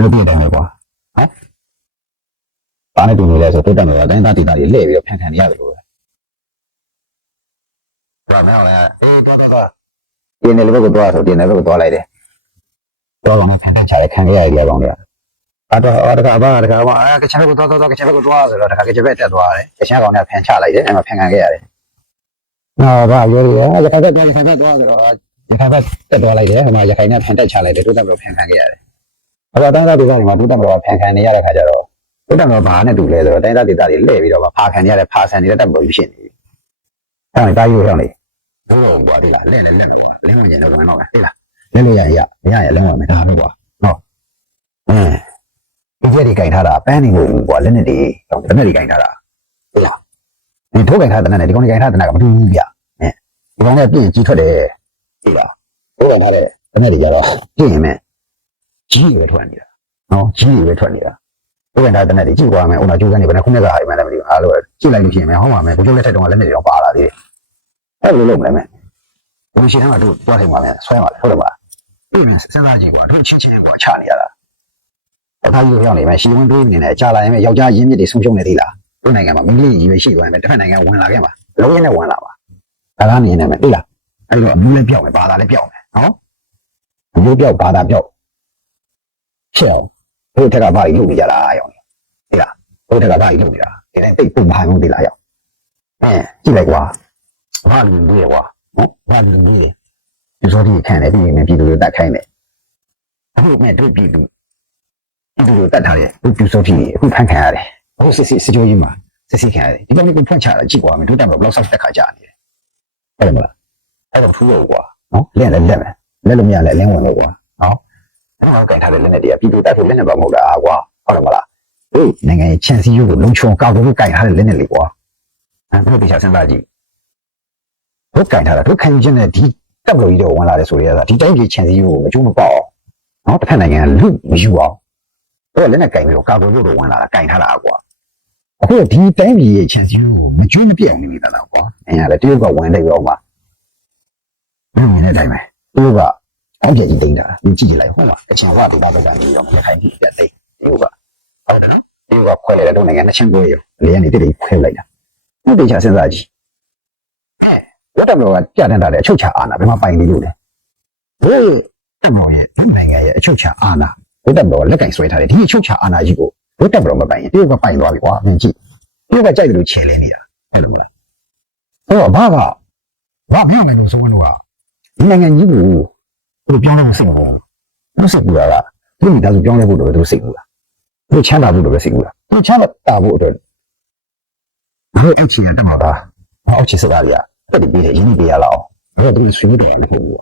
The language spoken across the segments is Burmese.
လို့ပြတယ်ပဲကွာဟမ်ဘာနဲ့တူနေလဲဆိုတော့တက်မယ်တိုင်းသားဒေတာတွေလှည့်ပြီးတော့ဖန်ခံနေရတယ်လို့ပဲဘာမဲလဲအေးတော့တော့ဒီနေ့လည်းဘက်ကိုသွားဆိုဒီနေ့ဘက်ကိုသွားလိုက်တယ်တော့ကောင်ဖန်ခံချတယ်ခံခဲ့ရတယ်ကောင်တွေကအဲ့တော့အော်တကဘာတကဘာအဲကချင်ဘက်ကိုသွားသွားသွားကချင်ဘက်ကိုသွားဆိုတော့တကကချင်ဘက်တက်သွားတယ်ကချင်ကောင်တွေကဖန်ချလိုက်တယ်အဲ့မှာဖန်ခံခဲ့ရတယ်နော်ဘာပြောရလဲရခိုင်ဘက်သွားရခိုင်ဘက်သွားဆိုတော့ရခိုင်ဘက်တက်သွားလိုက်တယ်ဟိုမှာရခိုင်နဲ့ဖန်တက်ချလိုက်တယ်တို့တက်ပြီးဖန်ခံခဲ့ရတယ် အဲ့တော့တိုင်းသားဒေတာတွေမှာဘုဒ္ဓဘောဖန်ခံနေရတဲ့ခါကျတော့ဘုဒ္ဓဘာဘာနဲ့တူလဲဆိုတော့တိုင်းသားဒေသတွေလှည့်ပြီးတော့ဖာခံရတဲ့ဖာဆန်နေတဲ့တပ်ပေါ်ကြီးဖြစ်နေပြီ။အဲ့ဒါတာယူရောက်နေဘိုးတော်ကွာဒီလားလဲလဲလဲကွာလဲမကျင်တော့ဝင်တော့ပဲဒီလားလဲလို့ရရရရရလဲဝင်မယ်ဒါပဲကွာနော်အင်းဒီကျက်ဒီကင်ထားတာပန်းနေလို့ကွာလက်နဲ့တွေတော့လက်နဲ့တွေကင်ထားတာဒီလားဒီထိုးကင်ထားတဲ့နဲ့ဒီကောင်ကင်ထားတဲ့နဲ့ကမတူဘူးဗျအင်းဒီကောင်ကပြင်ကြီးထွက်တယ်ဒီလားထိုးကင်ထားတဲ့နဲ့တွေကြတော့ပြင်ရင်မဲ့ ကြီးရွယ်ထွက်နေတာနော်ကြီးရွယ်ထွက်နေတာဘုရင်သားတနက်တွေကြည့်သွားမယ်ဦးနာကျိုးကနေဘယ်နှခုနှစ်ကဟာမှလည်းမသိဘူးအားလို့ကြည့်လိုက်လို့ရှိရင်ဟောပါမယ်ကိုကျိုးလက်ထက်တုန်းကလက်နေတော့ပါလာသေးတယ်အဲ့လိုလုပ်မလဲမယ်ဘုရင်ရှင်ကတို့တွားထိုင်ပါမယ်ဆွဲပါလေဟုတ်တယ်မလားဒီစဉ်းစားကြည့်ကွာတို့ချင်းချင်းကွာချနေရတာဘာသာယူရောက်နေမယ်ရှီဝင်းတွေးနေတယ်ကြာလာရင်ယောက်ျားရင်းမြစ်တွေဆုံးရှုံးနေသေးလားတို့နိုင်ငံမှာမိန်းကလေးရွေးရှိသွားရင်တစ်ဖက်နိုင်ငံဝင်လာခဲ့မှာလုံးရင်းနဲ့ဝင်လာပါဒါကနေနေမယ်သိလားအဲ့တော့အမျိုးလည်းပြောက်မယ်ဘာသာလည်းပြောက်မယ်နော်အမျိုးပြောက်ဘာသာပြောက် ဖြစ်အောင်တို့ထက်ကဘာကြီးလုပ်နေကြတာရောဘုရားကဘာကြီးလုပ်နေတာဒီတိုင်းတိတ်ပုံမှန်လို့ဒီလားရောက်အဲကြည့်လိုက်ကွာဘာလူကြီးကွာနော်ဘာလူကြီးဒီဆိုဒီခံတယ်ပြီးရင်ပြည်သူတွေတတ်ခိုင်းတယ်အခုမဲ့တို့ပြည်သူပြည်သူတွေတတ်ထားတယ်တို့ပြူစောတိအခုဖန်ခံရတယ်အခုစစ်စစ်စစ်ကြိုးကြီးမှာစစ်စစ်ခံရတယ်ဒီကောင်ကိုဖွင့်ချတာကြည့်ကွာမင်းတို့တက်တော့ဘလောက်ဆောက်တက်ခါကြာနေတယ်ဟုတ်တယ်မလားအဲ့တော့ထူးရောကွာနော်လက်လည်းလက်မယ်လက်လို့မရလဲလင်းဝင်လို့ကွာနော် အဲ့တော့ကန်ထားတဲ့လက်နဲ့တည်းပြည်သူတတ်ဖို့လက်နဲ့ပါမဟုတ်တာကွာဟုတ်တယ်မလားဒီနိုင်ငံရဲ့ချန်စီယိုကိုလုံချုံကောက်လို့ကင်ထားတဲ့လက်နဲ့လေကွာအဲဘယ်လိုတရားစဉ်းစားကြည့်ဘုတ်ကင်ထားတာတို့ခံယူခြင်းနဲ့ဒီတပ်လို့ကြီးတော့ဝင်လာတယ်ဆိုရတာဒီတိုင်းကြီးချန်စီယိုကိုမကျိုးမပေါအောင်နော်တစ်ခါနိုင်ငံလူမယူအောင်တော့လက်နဲ့ကင်ပြီးတော့ကာကွယ်လို့တော့ဝင်လာတာကင်ထားတာကွာအခုဒီတိုင်းကြီးရဲ့ချန်စီယိုကိုမကျိုးမပြတ်အောင်နေနေတာတော့ကွာအဲရလေတရုတ်ကဝင်တယ်ရောမှာဘယ်မြင်တဲ့အတိုင်းပဲတရုတ်က အောက်ပြကြီးတိမ့်တာဒီကြည့်ကြည့်လိုက်ဟုတ်လားအချင်းဝဒေတာဘက်ကနေရောရခိုင်ကြီးပြတ်သိမ့်တရုတ်ကဟုတ်တယ်နော်ဒီကခွဲလိုက်တဲ့တော့နိုင်ငံနှစ်ချင်းကိုရလေကနေတိတိခွဲလိုက်တာဘုတေချာစဉ်းစားကြည့်ဟဲ့ဝတ်တမောကပြတ်တတ်တာတဲ့အချုပ်ချာအာဏာဘယ်မှာပိုင်နေလို့လဲဘိုးတမောရဲ့ဒီနိုင်ငံရဲ့အချုပ်ချာအာဏာဝတ်တမောလက်ကင်ဆွဲထားတယ်ဒီအချုပ်ချာအာဏာကြီးကိုဝတ်တမောမပိုင်ရင်တရုတ်ကပိုင်သွားပြီကွာမြင်ကြည့်တရုတ်ကကြိုက်တယ်လို့ခြေလဲနေတာဟုတ်တယ်မလားအဲ့တော့ဘာကဘာပြောင်းမယ်လို့ဆိုရင်တော့ဒီနိုင်ငံကြီးကို သူပြောင်းလဲဖို့စိတ်မပေါ်ဘူးသူစိတ်ကူတာကဒီမိသားစုပြောင်းလဲဖို့တော့သူစိတ်ကူတာသူချမ်းသာဖို့လိုပဲစိတ်ကူတာသူချမ်းသာဖို့အတွက်ဘယ်အချင်းရတဲ့မှာလားအောက်ချစ်စကားကြီးတက်ပြီးတယ်ရင်းနှီးပေးရလောက်ဘယ်တော့ဆွေးနွေးတယ်လည်းဖြစ်ဘူး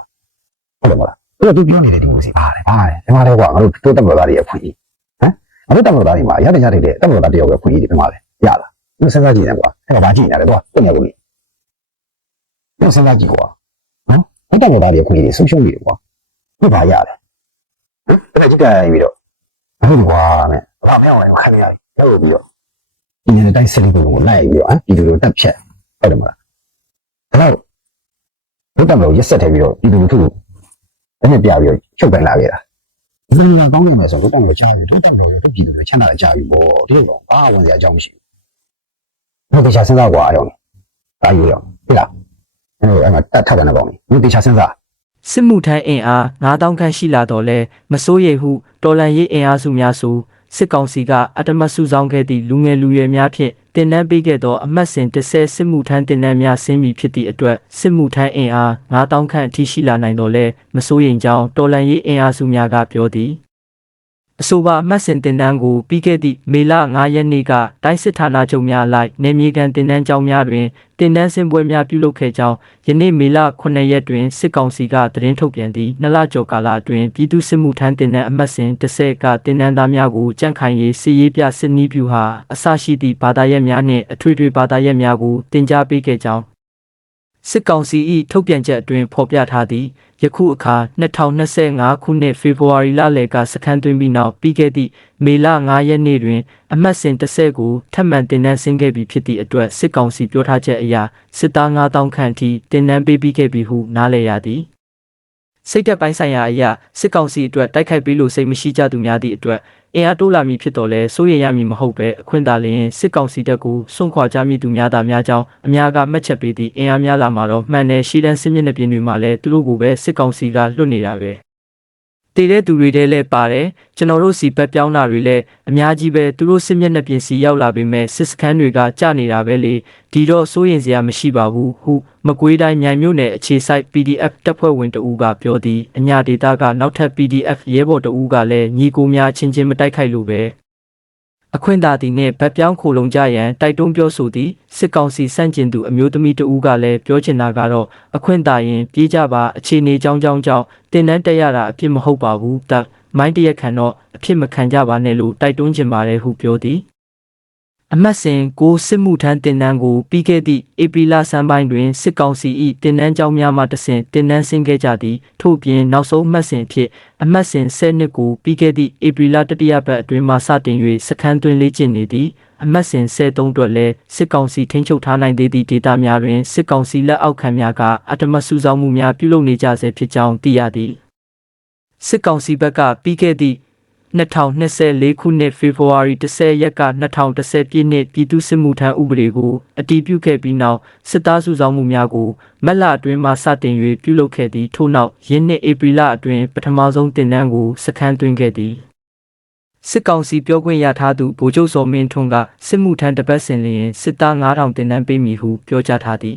ဟုတ်တယ်မလားအဲ့တော့သူပြောနေတဲ့ဒီလိုစီပါတယ်ပါတယ်ဒီမှာလဲကွာငါတို့တိုးတက်မတော်သားတွေအခွင့်အရေးဟမ်ငါတို့တက်မတော်သားတွေမှာရတဲ့ရတဲ့တက်မတော်သားတယောက်ပဲအခွင့်အရေးဒီမှာလဲရလားသူစဉ်းစားကြည့်နေကွာအဲ့တော့ဘာကြည့်နေလဲတော့ပြနေလို့လေသူစဉ်းစားကြည့်ကွာဟမ်အဲ့တက်မတော်သားတွေအခွင့်အရေးဆုံးရှုံးနေတယ်ကွာ ဒီဘာရလဲဟမ်အဲ့ဒါကြည့်ကြရင်ပြီးတော့ဟုတ်ကွာမဲ့ဘာမရောက်လဲခိုင်းရတယ်လောက်ပြီးတော့ဒီနေ့တိုင်းစလီကိုလိုက်ပြီးတော့ဟမ်ဒီလိုတက်ဖြတ်ဟုတ်တယ်မလားဒါတော့ဘုဒ္ဓတော်ရက်ဆက်ထဲပြီးတော့ဒီလိုသူ့အဲ့နဲ့ပြပြီးတော့ချုပ်ပန်လာခဲ့တာဒီလိုမျိုးကောင်းနေမှာဆိုဘုဒ္ဓတော်ကြားပြီးဘုဒ္ဓတော်ရတို့ပြည်သူတွေချမ်းသာကြကြားပြီးပေါ့ဒီလိုတော့ဘာဝင်စရာအကြောင်းမရှိဘူးဘုရားစဉ်းစားကွာအကြောင်းဒါယူရောဟုတ်လားအဲ့တော့အဲ့မှာတတ်ထပ်တယ်နော်ကောင်းနေဘုရားစဉ်းစား စစ်မှုထမ်းအင်အား9000ခန့်ရှိလာတော့လဲမစိုးရိမ်ဟုတော်လန်ရေးအင်အားစုများဆိုစစ်ကောင်စီကအတမတ်စုဆောင်ခဲ့သည့်လူငယ်လူရွယ်များဖြင့်တင်နန်းပေးခဲ့သောအမတ်စဉ်30စစ်မှုထမ်းတင်နန်းများဆင်းမိဖြစ်သည့်အတွက်စစ်မှုထမ်းအင်အား9000ခန့်အထိရှိလာနိုင်တော့လဲမစိုးရိမ်ကြောင်းတော်လန်ရေးအင်အားစုများကပြောသည် အဆိုပါအမတ်စဉ်တင်နန်းကိုပြီးခဲ့သည့်မေလ9ရက်နေ့ကတိုင်းစစ်ဌာနချုပ်များလိုက်နေမြေကန်တင်နန်းကျောင်းများတွင်တင်နန်းစင်ပွဲများပြုလုပ်ခဲ့ကြောင်းယနေ့မေလ9ရက်တွင်စစ်ကောင်စီကသတင်းထုတ်ပြန်သည့်နှစ်လကျော်ကာလအတွင်းပြည်သူစစ်မှုထမ်းတင်တဲ့အမတ်စဉ်30ကတင်နန်းသားများကိုကြန့်ခိုင်ရေးစီရေးပြစစ်နီးပြူဟာအစရှိသည့်ဘာသာရပ်များနှင့်အထွေထွေဘာသာရပ်များကိုတင် जा ပေးခဲ့ကြောင်းစစ်ကောင်စီ၏ထုတ်ပြန်ချက်အတွင်းဖော်ပြထားသည့် ယခုအခါ2025ခုနှစ်ဖေဖော်ဝါရီလလယ်ကစခန်းသွင်းပြီးနောက်ပြီးခဲ့သည့်မေလ9ရက်နေ့တွင် အမတ်စဉ်30ကိုထပ်မံတင်နန်းဆင်းခဲ့ပြီးဖြစ်သည့်အတွက်စစ်ကောင်စီပြောထားချက်အရစစ်သား9000ခန့်အထိတင်နန်းပေးပြီးခဲ့ပြီဟုနားလည်ရသည်စိတ်သက်ပိုင်းဆိုင်ရာအရာစစ်ကောင်စီအတွက်တိုက်ခိုက်ပေးလို့စိတ်မရှိကြသူများသည့်အတွက် အင်အားတိုးလာမည်ဖြစ်တော်လဲစိုးရိမ်ရမည်မဟုတ်ပဲအခွင့်သာလျင်စစ်ကောင်စီတပ်ကိုစွန့်ခွာကြမည်သူများသာများကြောင်းအများကမှတ်ချက်ပေးသည့်အင်အားများလာမှာတော့မှန်တယ်ရှိတန်းစစ်မျက်နှာပြင်တွေမှာလည်းသူတို့ကိုပဲစစ်ကောင်စီကလွတ်နေတာပဲ တည်တဲ့သူတွေတည်းလည်းပါတယ်ကျွန်တော်တို့စီဘက်ပြောင်းတာတွေလည်းအများကြီးပဲသူတို့စစ်မျက်နှာပြင်စီရောက်လာပေမဲ့စစ်စခန်းတွေကကြာနေတာပဲလေဒီတော့စိုးရင်စရာမရှိပါဘူးဟုမကွေးတိုင်းမြိုင်မြို့နယ်အခြေစိုက် PDF တပ်ဖွဲ့ဝင်တအူးကပြောသည်အညာဒေတာကနောက်ထပ် PDF ရဲဘော်တအူးကလည်းညီကိုများချင်းချင်းမတိုက်ခိုက်လို့ပဲ အခွင့်သာသည်နှင့်ဗတ်ပြောင်းခိုလုံကြရန်တိုက်တွန်းပြောဆိုသည်စစ်ကောင်စီစန့်ကျင်သူအမျိုးသမီးတဦးကလည်းပြောချင်တာကတော့အခွင့်သာရင်ပြေးကြပါအခြေအနေကြောင်းကြောင်းကြောင့်တင်နန်းတက်ရတာအဖြစ်မဟုတ်ပါဘူးတပ်မိုင်းတရက်ခံတော့အဖြစ်မခံကြပါနဲ့လို့တိုက်တွန်းချင်ပါတယ်ဟုပြောသည် အမတ်စဉ်ကိုစစ်မှုထမ်းတင်နန်းကိုပြီးခဲ့သည့်ဧပြီလဆန်းပိုင်းတွင်စစ်ကောင်စီ၏တင်နန်းကြောင်းများမှတဆင့်တင်နန်းဆင်းခဲ့ကြသည်ထို့ပြင်နောက်ဆုံးအမှတ်စဉ်ဖြစ်အမတ်စဉ်10နှစ်ကိုပြီးခဲ့သည့်ဧပြီလတတိယပတ်အတွင်းမှစတင်၍စခန်းတွင်လေ့ကျင့်နေသည်အမတ်စဉ်73အတွက်လည်းစစ်ကောင်စီထိန်းချုပ်ထားနိုင်သေးသည့်ဒေသများတွင်စစ်ကောင်စီလက်အောက်ခံများကအတမတ်စုဆောင်မှုများပြုလုပ်နေကြဆဲဖြစ်ကြောင်းသိရသည်စစ်ကောင်စီဘက်ကပြီးခဲ့သည့် 2024ခုနှစ်ဖေဖော်ဝါရီ10ရက်က2010ပြည့်နှစ်ပြည်သူ့စစ်မှုထမ်းဥပဒေကိုအတည်ပြုခဲ့ပြီးနောက်စစ်သားစုဆောင်မှုများကိုမက်လအတွင်းမှစတင်၍ပြုလုပ်ခဲ့သည်ထို့နောက်ယင်းနှစ်ဧပြီလအတွင်းပထမဆုံးတင်နန်းကိုစခန်းသွင်းခဲ့သည်စစ်ကောင်စီပြောခွင့်ရထားသူဗိုလ်ချုပ်စောမင်းထွန်းကစစ်မှုထမ်းတပတ်စဉ်လျင်စစ်သား9000တင်နန်းပေးမည်ဟုပြောကြားထားသည်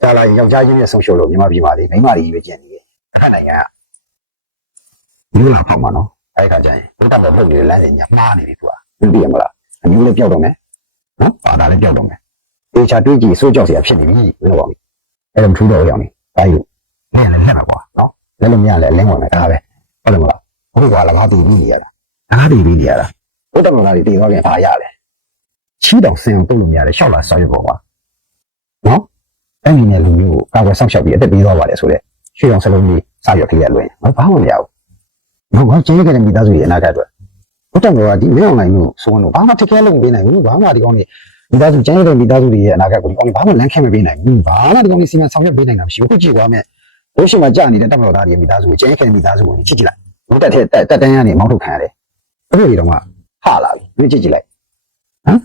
ကြာလာရင်ယောက်ျားချင်းနဲ့ဆုံးရှုံးလို့မြန်မာပြည်မှာလေမိန်းမတွေကြီးပဲကျင်နေတယ်အခက်နိုင်ငံကလူလာပုံမှာနော် အဲ့ခါကျရင်ဘုဒ္ဓဘာသာလုပ်နေတဲ့လမ်းစဉ်ညာမှားနေပြီကွာသိပြီမလားအမျိုးလည်းပျောက်တော့မယ်နော်ဘာသာလည်းပျောက်တော့မယ်တေချာတွေးကြည့်စိုးကြောက်เสียဖြစ်နေပြီလို့ပါပြီအဲ့ဒါမထူးတော့ရောက်နေဒါယူလဲလည်းလက်မှာကွာနော်လဲလို့မရလဲအလင်းဝင်မယ်ဒါပဲဟုတ်တယ်မလားဟုတ်ကွာလည်းငါတည်ပြီးနေရတာအားတည်ပြီးနေရတာဘုဒ္ဓဘာသာတွေတည်သွားပြန်အားရလဲချီးတောင်စင်အောင်တုတ်လို့မရတယ်ရှောက်လာဆောက်ရပေါ်ပါနော် အဲ့ဒီနဲ့လူမျိုးကိုကာကွယ်ဆောင်ရှောက်ပြီးအသက်ပေးသွားပါတယ်ဆိုတော့ရွှေအောင်စလုံးကြီးစာရွက်ခလေးလွင်ဘာမှမရဘူး။ ဘာမှကျင်းခဲ့တဲ့မိသားစုရဲ့အနာဂတ်အတွက်ဘုတ္တမောကဒီမင်းအောင်နိုင်လို့ဆိုတော့ဘာမှထက်ခဲလို့မပေးနိုင်ဘူး။ဘာမှဒီကောင်းနေမိသားစုကျင်းခဲ့တဲ့မိသားစုတွေရဲ့အနာဂတ်ကိုဒီကောင်းနေဘာမှလမ်းခဲမပေးနိုင်ဘူး။ဘာမှဒီကောင်းနေစီမံဆောင်ရွက်ပေးနိုင်တာမရှိဘူး။ခုကြည့်သွားမယ်။ဘိုးရှိမှကြာနေတဲ့တပ်မတော်သားတွေရဲ့မိသားစုကိုကျင်းခဲ့တဲ့မိသားစုကိုကြည့်ကြည့်လိုက်။ဘုတက်တဲ့တက်တန်းရနေမောင်းထုတ်ခံရတယ်။အဲ့ဒီတော့မှဟာလာပြီ။ကြည့်ကြည့်လိုက်။ဟမ်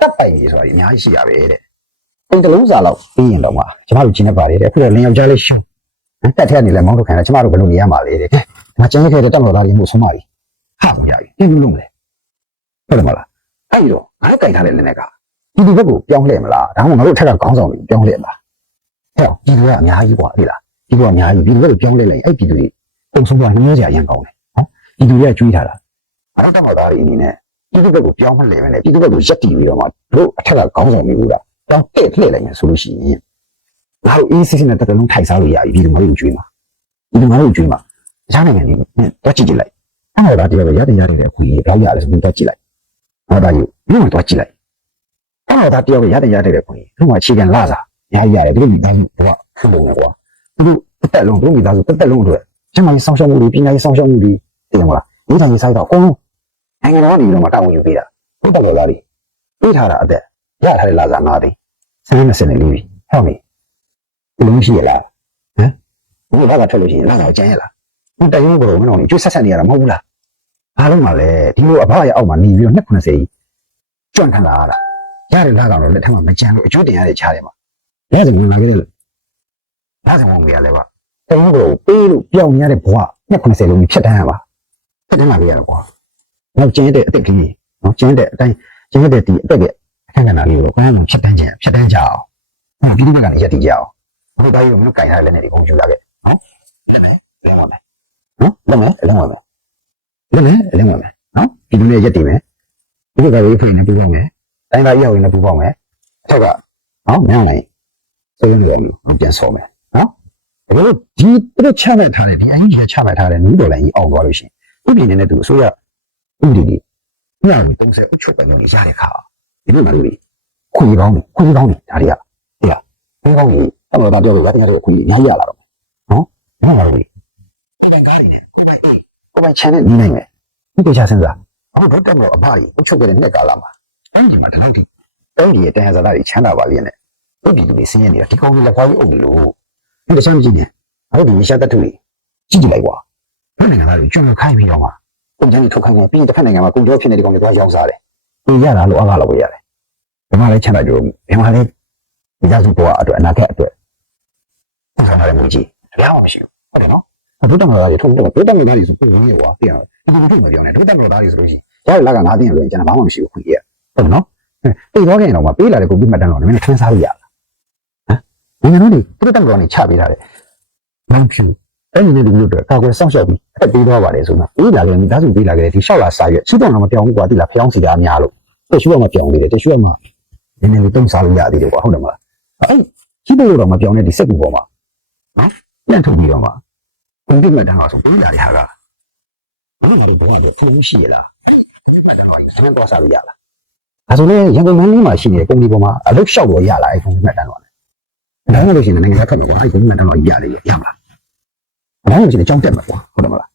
တပ်ပိုင်ကြီးဆိုတာအများကြီးရှိရပဲတဲ့။အိမ်တလုံးစာလောက်ပြီးရင်တော့မှကျမတို့ကျင်းနေပါလေတဲ့အခုတော့လင်းယောက်ျားလေးရှုံတက်ထက်နေလဲမောင်းထုတ်ခံတယ်ကျမတို့ဘယ်လိုနေရမှာလဲတဲ့ကဲ ငါကြံရခဲ့တဲ့တက်မတော်သားတွေမို့ဆုံးပါပြီဟာမရဘူးပြင်းလို့မလဲဟုတ်တယ်မလားအဲ့ဒီတော့ငါကင်ထားတဲ့နည်းနဲ့ကဒီဒီဘက်ကိုပြောင်းလှည့်မလားဒါမှမဟုတ်ငါတို့အထက်ကခေါင်းဆောင်တွေပြောင်းလှည့်မလားဟဲ့ဒီလိုကအများကြီးကွာဟဲ့လားဒီလိုကအများကြီးဒီလိုဘက်ကိုပြောင်းလှည့်လိုက်အဲ့ဒီလူတွေပုံဆုံးသွားနှမျိုးစရာရန်ကောင်းတယ်နော်ဒီလူတွေကကျွေးထားတာငါတို့တက်မတော်သားတွေအနေနဲ့ဒီဒီဘက်ကိုပြောင်းလှည့်မယ်နဲ့ဒီဒီဘက်ကိုရက်တည်ပြီးတော့မှတို့အထက်ကခေါင်းဆောင်တွေလို့တောင်းတဲ့လှည့်လိုက်မယ်ဆိုလို့ရှိရင်ငါတို့အေးစစ်စစ်နဲ့တကယ်လုံးထိုက်စားလို့ရပြီဒီလိုမျိုးကိုကျွေးမှာဒီလိုမျိုးကိုကျွေးမှာ တခြားနိုင်ငံတွေနဲ့တွက်ကြည့်ကြည့်လိုက်အဲ့ဒါတည်းကရတဲ့ရတဲ့အခွင့်အရေးတော့ရတယ်ဆိုပြီးတွက်ကြည့်လိုက်ဟောဒါယူဘယ်မှာတွက်ကြည့်လိုက်အဲ့ဒါတည်းကရတဲ့ရတဲ့အခွင့်အရေးလုံးဝအခြေခံလာစားရရရတယ်ဒီလိုမိသားစုတော့ဖြစ်လို့ကွာသူတို့တစ်သက်လုံးတို့မိသားစုတစ်သက်လုံးအတွက်ကျမကြီးဆောင်ရှောက်မှုတွေပညာရေးဆောင်ရှောက်မှုတွေသိတယ်မလားမိသားစုဆိုင်တော့အကုန်လုံးနိုင်ငံတော်ကနေတော့မတောင်းဝင်ယူပေးတာဘုဒ္ဓဘာသာတွေပေးထားတာအသက်ရထားတဲ့လာစားငါးသိဆန်းမစနေလို့ဟုတ်ပြီဘယ်လိုရှိရလားဟမ်ဘုရားကထွက်လို့ရှိရင်လာတော့ကျန်ရလား ဒီတရင်ကတော့မင်းတို့ကျွတ်ဆက်ဆက်နေရတာမဟုတ်ဘူးလားအားလုံးကလည်းဒီလိုအဘရဲ့အောက်မှာနေပြီးတော့290ကြီးကြွန့်ခံလာရတာရတယ်လာတော့လက်ထက်မှာမကြမ်းလို့အကျွတ်တင်ရတဲ့ခြားတယ်မှာလက်စငလာခဲ့တယ်လို့လက်စငဝင်ရလဲပါတရင်ကတော့ပေးလို့ပြောင်းရတဲ့ဘဝ290လုံးဖြတ်တန်းရပါဖြတ်တန်းလာခဲ့ရတော့ကွာနောက်ကျင်းတဲ့အသက်ကလေးနော်ကျင်းတဲ့အတိုင်းကျင်းတဲ့ဒီအသက်ကအခန့်ကဏ္ဍလေးကိုကိုယ်ကဖြတ်တန်းခြင်းဖြတ်တန်းကြအောင်ဟုတ်ပြီးဒီဘက်ကနေရက်တည်ကြအောင်ဘုရားကြီးကမင်းတို့ကြိုင်ထားတဲ့လက်နဲ့ဒီကုန်ယူလာခဲ့နော်လက်မယ်လက်မယ် နော်လက်မယ်လက်မယ်လက်မယ်လက်မယ်နော်ဒီလိုနဲ့ရက်တည်မယ်ဒီဘက်ကရေးဖိနေပူပေါင်းမယ်တိုင်းသားရောက်ရင်လည်းပူပေါင်းမယ်အထက်ကနော်မင်းနိုင်စေရင်လည်းပြန်ဆောမယ်နော်ဒါပေမဲ့ဒီပြချမဲ့ထားတဲ့ဒီအရင်ကြီးချမဲ့ထားတဲ့နူးဒေါ်လာကြီးအောင်သွားလို့ရှိရင်ဥပဒေနဲ့တူအစိုးရဥပဒေကြီးညောင်30အချုပ်ပန်လို့ရတဲ့ခါဒီလိုမှလို့ခွေကောင်းတယ်ခွေကောင်းတယ်ဒါတွေကဟဲ့လားခွေကောင်းရင်အဲ့တော့ဒါပြောလို့ရတဲ့ခွေအများကြီးရလာတော့နော်ဘာမှမလုပ်ဘူး ကိုယ်ပိုင်ကားတွေနဲ့ကိုယ်ပိုင်အိမ်ကိုယ်ပိုင် channel နေနိုင်မယ်ဒီကိစ္စစဉ်းစားအခုတော့တက်တော့အဖကြီးအချုပ်ကြတဲ့နှစ်ကာလမှာတိုင်းပြည်မှာဒီလောက်ထိတိုင်းပြည်ရဲ့တရားစကားတွေချမ်းသာပါလိမ့်နဲ့ဒီပြည်သူတွေဆင်းရဲနေတာဒီကောင်းကြီးလက်ခွားကြီးအုပ်နေလို့ဒီတခြားမကြည့်နဲ့အခုဒီရှာတတ်ထုတွေကြည့်ကြည့်လိုက်ကွာဘယ်နိုင်ငံသားတွေကျွန်တော်ခိုင်းပြီးတော့မှကုန်ကျန်းတွေထုတ်ခိုင်းတယ်ပြီးရင်တစ်ဖက်နိုင်ငံမှာကုန်ကျော်ဖြစ်နေတဲ့ကောင်တွေသွားရောင်းစားတယ်ပြီးရတာလို့အားကားလောက်ပဲရတယ်ဘယ်မှာလဲချမ်းသာကြုံဘယ်မှာလဲဒီသားစုဘဝအတွက်အနာဂတ်အတွက်ဆက်ဆံရတဲ့မကြီးတရားမှမရှိဘူးဟုတ်တယ်နော် ဒုတက်မတော်သားတွေထုတ်တော့ဒုတက်မတော်သားတွေဆိုပုံရင်းကွာသိရတော့ဒီလိုထုတ်မပြောနဲ့ဒုတက်မတော်သားတွေဆိုလို့ရှိရင်ရရလာကငါးသိရင်လို့ကျွန်တော်ဘာမှမရှိဘူးခွင့်ရဟုတ်နော်ပြေးသွားခဲ့ရင်တော့ပေးလာတဲ့ကိုပြီးမှတ်တန်းတော့နည်းနည်းထမ်းစားလို့ရဟမ်နိုင်ငံတော်တွေဒုတက်မတော်နေချပေးထားတယ်မဖြူအဲ့ဒီနေ့ဒီလိုတော့ကာကွယ်စောင့်ရှောက်ပြီးအသက်ပေးသွားပါတယ်ဆိုတော့ပေးလာတယ်မိသားစုပေးလာခဲ့တယ်ဒီလျှောက်လာစာရွက်စုတော်တော့မပြောင်းဘူးကွာဒီလားဖျောင်းစီတာအများလို့တချို့ကမပြောင်းသေးတယ်တချို့ကမှနည်းနည်းလေးတုံးစားလို့ရသေးတယ်ကွာဟုတ်တယ်မလားအဲ့ရှိဖို့တော့မပြောင်းတဲ့ဒီစက်ကူပေါ်မှာနော်ပြန်ထုတ်ပြီးတော့မှ ဘယ်လိုမှတန်းအောင်ဆိုပေးလာတဲ့ဟာကဘာမှမလုပ်တော့ဘူးထင်ရှိရလားဆန်းတော့စားလို့ရလားအဲဆိုလေရန်ကုန်မန်းလေးမှာရှိနေတဲ့ကုမ္ပဏီပေါ်မှာအလုပ်လျှောက်တော့ရလားအဲ့ကုမ္ပဏီမှတ်တန်းတော့ဒါမှမဟုတ်ရှင်နိုင်ငံကထွက်မှာကွာအဲ့ကုမ္ပဏီမှတ်တန်းတော့ရလေရမလားဘာလို့ရှင်အကြောင်းတက်မှာကွာဟုတ်တယ်မလား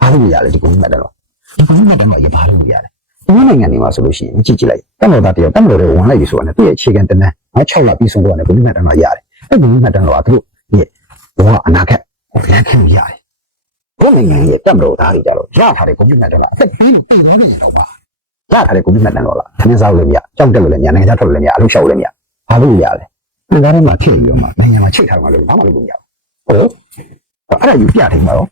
ဘာလို့ရလဲဒီကုမ္ပဏီမှတ်တန်းတော့ဒီကုမ္ပဏီမှတ်တန်းတော့ရပါလို့ရလဲဒီနိုင်ငံတွေမှာဆိုလို့ရှိရင်ကြည့်ကြည့်လိုက်တက်လို့သားတယောက်တက်လို့တွေဝင်လိုက်ပြီဆိုတော့သူ့ရဲ့အခြေခံတန်းနောက်6လပြီးဆုံးတော့လည်းကုမ္ပဏီမှတ်တန်းတော့ရတယ်အဲ့ကုမ္ပဏီမှတ်တန်းတော့သူတို့ရဲ့ဘောအနာဂတ် လမ်းခင်းရတယ်ဘယ်နိုင်ငံရဲ့တက်လို့သားတွေကြတော့ရထားတဲ့ကုမ္ပဏီမှတ်တန်းလားအသက်ပြီးလို့ပြည်သွားနေတော့ပါရထားတဲ့ကုမ္ပဏီမှတ်တန်းတော့လားခင်းစားလို့လည်းမရကြောက်တက်လို့လည်းမရနိုင်ငံခြားထွက်လို့လည်းမရအလုပ်လျှောက်လို့လည်းမရဘာလို့ရလဲဒီကားထဲမှာထည့်ပြီးတော့မှနိုင်ငံမှာချိတ်ထားမှလို့ဘာမှလုပ်လို့မရဘူးဟုတ်အဲ့ဒါယူပြတယ်မှာတော့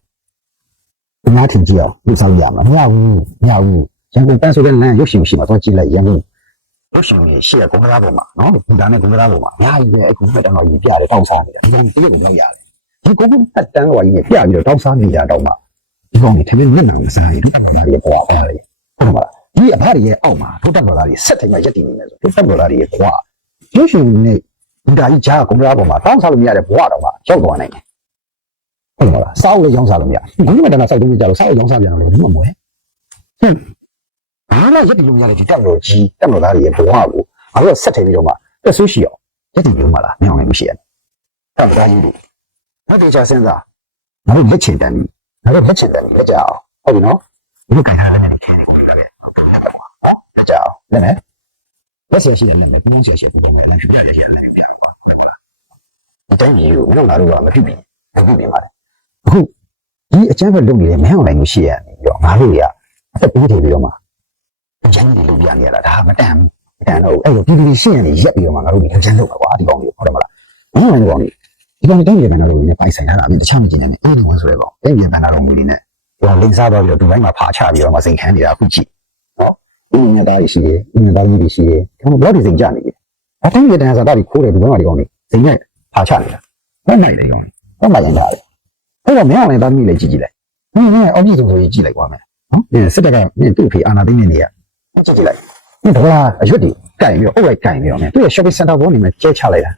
ဒီနားထင်ကြည့်အောင်လူစားလို့ရမှာမရဘူးမရဘူးရန်ကုန်ပန်းဆိုတဲ့လမ်းရုပ်ရှင်ရှိမှာသွားကြည့်လိုက်ရန်ကုန်ရုပ်ရှင်ကြီးရှိရကုန်းကားပေါ်မှာနော်ဒီဒါနဲ့ကုန်းကားပေါ်မှာအများကြီးပဲအခုမှတ်တမ်းတော့ယူပြတယ်တောင်းစားနေတာဒီကောင်တရုတ်ကိုလောက်ရတယ် ဒီကုန်းမှတ်တမ်းတော့ကြီးနဲ့ပြပြီးတော့တောင်းစားနေတာတော့မှဒီကောင်ကြီးထမင်းမျက်နှာမစားရင်ဒီတက်တော်သားတွေပေါ်ပါလေဟုတ်ပါလားဒီအဖားတွေရဲ့အောက်မှာဒုတက်တော်သားတွေဆက်ထိုင်မှရက်တည်နေမယ်ဆိုဒုတက်တော်သားတွေရဲ့ဘဝရုပ်ရှင်နဲ့ဒီဒါကြီးကြားကုန်းကားပေါ်မှာတောင်းစားလို့မရတဲ့ဘဝတော့မှရောက်သွားနိုင်တယ်ဟုတ်ပါလားစောက်လည်းရောင်းစားလို့မရဘူးဒီမှာတန်းစောက်လို့ကြတော့စောက်ရောင်းစားပြန်လို့ဒီမှာမွေးဘာ လို့ရက်တည်လို့မရလဲဒီတက်လို့ကြီးတက်လို့သားတွေရဲ့ဘဝကိုငါတို့ဆက်ထည့်ပြီးတော့မှတက်ဆိုးရှိအောင်ရက်တည်လို့မလားမအောင်လည်းမရှိရတက်သားကြီးတို့ဘာတေချာစဉ်းစားငါတို့လက်ချင်တန်းပြီငါတို့လက်ချင်တန်းပြီလက်ကြအောင်ဟုတ်ပြီနော်ဒီလိုကြိုင်ထားတဲ့နေခင်းနေကုန်ပြီလားဟုတ်ပြီလက်ကွာဟောလက်ကြအောင်လက်နဲ့လက်ဆက်ရှိတယ်လက်နဲ့ပြင်းဆက်ရှိတယ်ပြန်ပြန်လက်ရှိတယ်ရှိတယ်လက်ပြကွာဒီတိုင်းကြီးကိုမင်းတို့ငါတို့ကမဖြစ်ပြီမဖြစ်ပြီပါလေအခုဒီအကျန်းဖက်လုပ်နေတယ်မအောင်လည်းမရှိရဘူးပြီးတော့ငါတို့ကအသက်ပေးတယ်ပြီးတော့မှအကျန်းကြီးလုပ်ပြနေရတာဒါမတန်ဘူးမတန်တော့အဲ့လိုပြည်ပြည်ရှင်းရင်ရက်ပြီးတော့မှငါတို့ဒီအကျန်းလုပ်ပါကွာဒီကောင်လေးဟုတ်တယ်မလားဘယ်လိုလဲကောင်လေး ဒီကောင်တိုင်းပြည်ဘဏ္ဍာတော်ကြီးနဲ့ပိုင်ဆိုင်ထားတာအပြင်တခြားမကျင်နေနဲ့အေးနေဝင်ဆိုရဲကောင်တိုင်းပြည်ဘဏ္ဍာတော်မူလေးနဲ့ဒီကောင်လိန်စားသွားပြီးတော့ဒီဘက်မှာဖာချပြီးတော့မှစိန်ခံနေတာအခုကြည့်ဟောဒီညသားကြီးရှိတယ်ဒီညသားကြီးရှိတယ်ဒီကောင်ဘယ်လိုဒီစိန်ကြနေလဲအတိုင်းပြည်တန်းစားတာဒီခိုးတယ်ဒီဘက်မှာဒီကောင်လေးစိန်နဲ့ဖာချနေတာဘယ်နိုင်လဲကောင်ဘယ်မှာရန်ကြလဲအဲ့တော့မင်းအောင်လည်းသားမိလေကြည့်ကြည့်လိုက်ဟင်းဟင်းအောက်ကြည့်ဆိုဆိုကြည့်လိုက်ကွာမယ်နော်ဒီစစ်တပ်ကမင်းသူ့ဖေအာနာသိနေနေရကြည့်ကြည့်လိုက်ဒီတော့လားအရွက်တွေကင်ပြီးတော့အုပ်လိုက်ကင်ပြီးတော့မယ်သူရဲ့ shopping center ဘောနေမှာကျဲချလိုက်တာ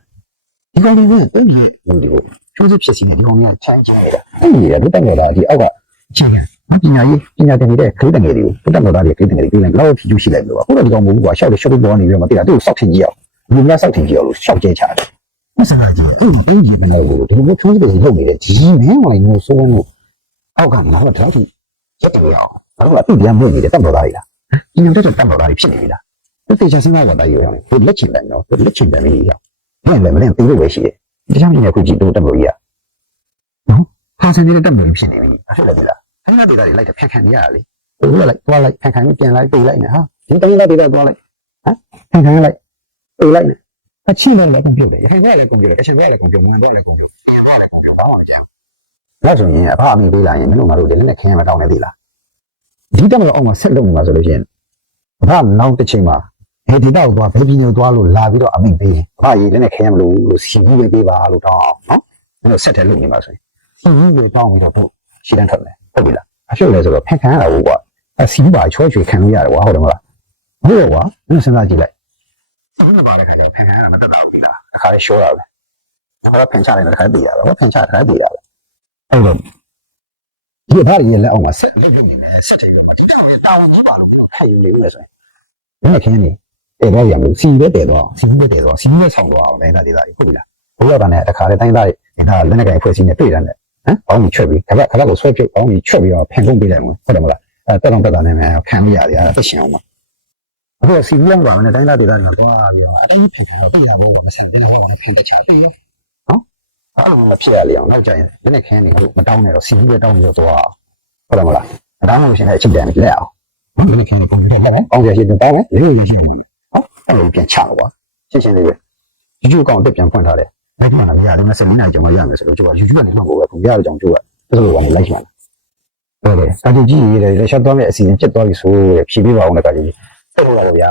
ဒီကောင်လေးကအဲ့ဒီဟိုဒီကိုကျိုးစစ်ဖြစ်စီနေဒီကောင်ကချမ်းချမ်းနေတာအဲ့ဒီကဒီတိုင်တော်ဒီအောက်ကအခြေခံပညာရေးပညာသင်နေတဲ့ခလေးတငယ်တွေကိုတိုင်တော်သားတွေခလေးတငယ်တွေပြင်လိုက်ဘယ်လိုဖြူရှိလိုက်လို့ပါခုတော့ဒီကောင်မဟုတ်ဘူးကွာရှောက်တဲ့ shopping ဘောနေပြီးတော့မသိတာသူ့ကိုစောက်ထင်ကြည့်အောင်ဒီများစောက်ထင်ကြည့်အောင်လို့ရှောက်ကျဲချတယ်မဆရာကြီးအဲ့ဒီအင်ဂျီမလို့ဒီလိုမျိုးထုံးစံတွေလုပ်နေတဲ့ဂျီမင်းလိုက်မျိုးစိုးလို့အောက်ကငါတော့တော့ရက်တယ်အောင်ဘာလို့လဲသူ့ပြန်မွေးနေတဲ့တိုင်တော်သားတွေလားဒီလိုတက်တက်တော်သားတွေဖြစ်နေပြီလားဒီတေချာစဉ်းစားကြတာရောင်းဒီလက်ချင်တယ်နော်ဒီလက်ချင်တယ်လေးရော င်းဘယ်လဲမလဲတေးလို့ပဲရှိတယ်ဒီကြောင့်ဒီခုကြည့်တော့တက်လို့ရနော်ဟာစနေတဲ့တက်လို့ဖြစ်နေပြီအဲ့ဒါလေလားအဲ့ဒါဒေတာတွေလိုက်တယ်ဖန်ခံနေရတာလေဟိုကလိုက်သွားလိုက်ဖန်ခံပြီးပြန်လိုက်ပြေးလိုက်နေဟာဒီတိုင်းလာဒေတာသွားလိုက်ဟမ်ဖန်ခံလိုက်ပြေးလိုက်နေအချင်းလည်းလည်းကွန်ပျူတာဟဲ့ကလည်းကွန်ပျူတာအချင်းကလည်းကွန်ပျူတာမင်းတို့လည်းကွန်ပျူတာဒီကလည်းကွန်ပျူတာပါအောင်ချမ်းနောက်ဆိုရင်အဖအမိပေးလာရင်မင်းတို့ငါတို့လည်းလက်နဲ့ခင်းရမတောင်းနေသေးလားဒီတက်တော့အောင်မှာဆက်လုပ်နေမှာဆိုလို့ရှိရင်ဘာနောက်တစ်ချိန်မှာ ဟေဒီတော့သွားဘယ်ပြည်နယ်သွားလို့လာပြီးတော့အမိန့်ပေးတယ်။ဘာရေးလည်းနဲ့ခဲရမလို့လို့စီဘူးပဲပေးပါလို့တောင်းအောင်နော်။အဲ့တော့ဆက်တယ်လုပ်နေပါဆိုရင်စီဘူးပဲတောင်းပြီးတော့ဖို့ရှင်းတန်းထွက်မယ်ဟုတ်ပြီလား။အရှုပ်လဲဆိုတော့ဖက်ခံရတာဘူးကွာ။အစီဘူးပါချွဲချွေခံလို့ရတယ်ကွာဟုတ်တယ်မလား။ဟုတ်ရောကွာ။အဲ့စဉ်းစားကြည့်လိုက်။စီဘူးပါတဲ့ခါကျဖက်ခံရတာမတတ်တော့ဘူးလား။အခါလေးရှိုးရပဲ။ဒါကဖန်ချလိုက်တဲ့ခါတည်းရပါဘာဖန်ချတဲ့ခါတည်းရပါ။အဲ့တော့ဒီဘာကြီးလက်အောင်မှာဆက်လုပ်နေတယ်ဆက်တယ်။တောင်းပါလို့ဖက်ယူနေလို့ဆိုရင်ဘယ်ခင်းနေ တဲ့တော့ရမလို့စီပဲတဲ့တော့စီပဲတဲ့တော့စီပဲဆောင်တော့အောင်တိုင်းသားဒေသကြီးဟုတ်ပြီလားဘုရားကလည်းတခါလေတိုင်းသားတွေဒါလက်နဲ့ကင်ဖွဲ့စည်းနေတွေ့တယ်နဲ့ဟမ်ဘောင်းကြီးချွတ်ပြီးခက်ခက်ကိုဆွဲပြစ်ဘောင်းကြီးချွတ်ပြီးတော့ဖန်ကုန်ပေးလိုက်မှာဟုတ်တယ်မလားအဲတက်တော့တက်တာနဲ့မှခံလို့ရတယ်အဲ့ဒါသိရှင်အောင်ပါအခုစီဘူးလုံးပါမယ်တိုင်းသားဒေသတွေကသွားပြီးတော့အတိုင်းဖင်ထားတော့ပြတာဘောမဆန်တဲ့ဘောဖင်တချာပြီနော်အဲ့လိုမဖြစ်ရလေအောင်နောက်ကျရင်လက်နဲ့ခင်းနေလို့မတောင်းနဲ့တော့စီးပြီးတောင်းပြီးတော့သွားဟုတ်တယ်မလားမတောင်းလို့ရှိရင်အချက်တန်လက်အောင်ဟုတ်လက်နဲ့ခင်းနေပုံပြီးတော့လက်နဲ့အောင်းရရှိတယ်တောင်းမယ်လေးလေးရှိနေတယ် ဟုတ်အဲ့လိုပြန်ချတော့ကွာရှင်းရှင်းလေးပဲ YouTube ကောင်တက်ပြန်ဖွင့်ထားတယ်လိုက်မှလာမရတယ်20မိနစ်ကျော်မှရမယ်ဆိုတော့ကျိုးက YouTube ကနေမှကိုပဲဘူးရတဲ့ကြောင့်ကျိုးကအဲ့လိုကောင်လိုက်ချင်တယ်ဟုတ်တယ်ကာတီကြီးရေးတယ်လက်ရှော့သွားမဲ့အစီအစဉ်ပြတ်သွားပြီဆိုရဖြည့်ပေးပါအောင်လည်းကာတီကြီးတက်လို့လာဗျာ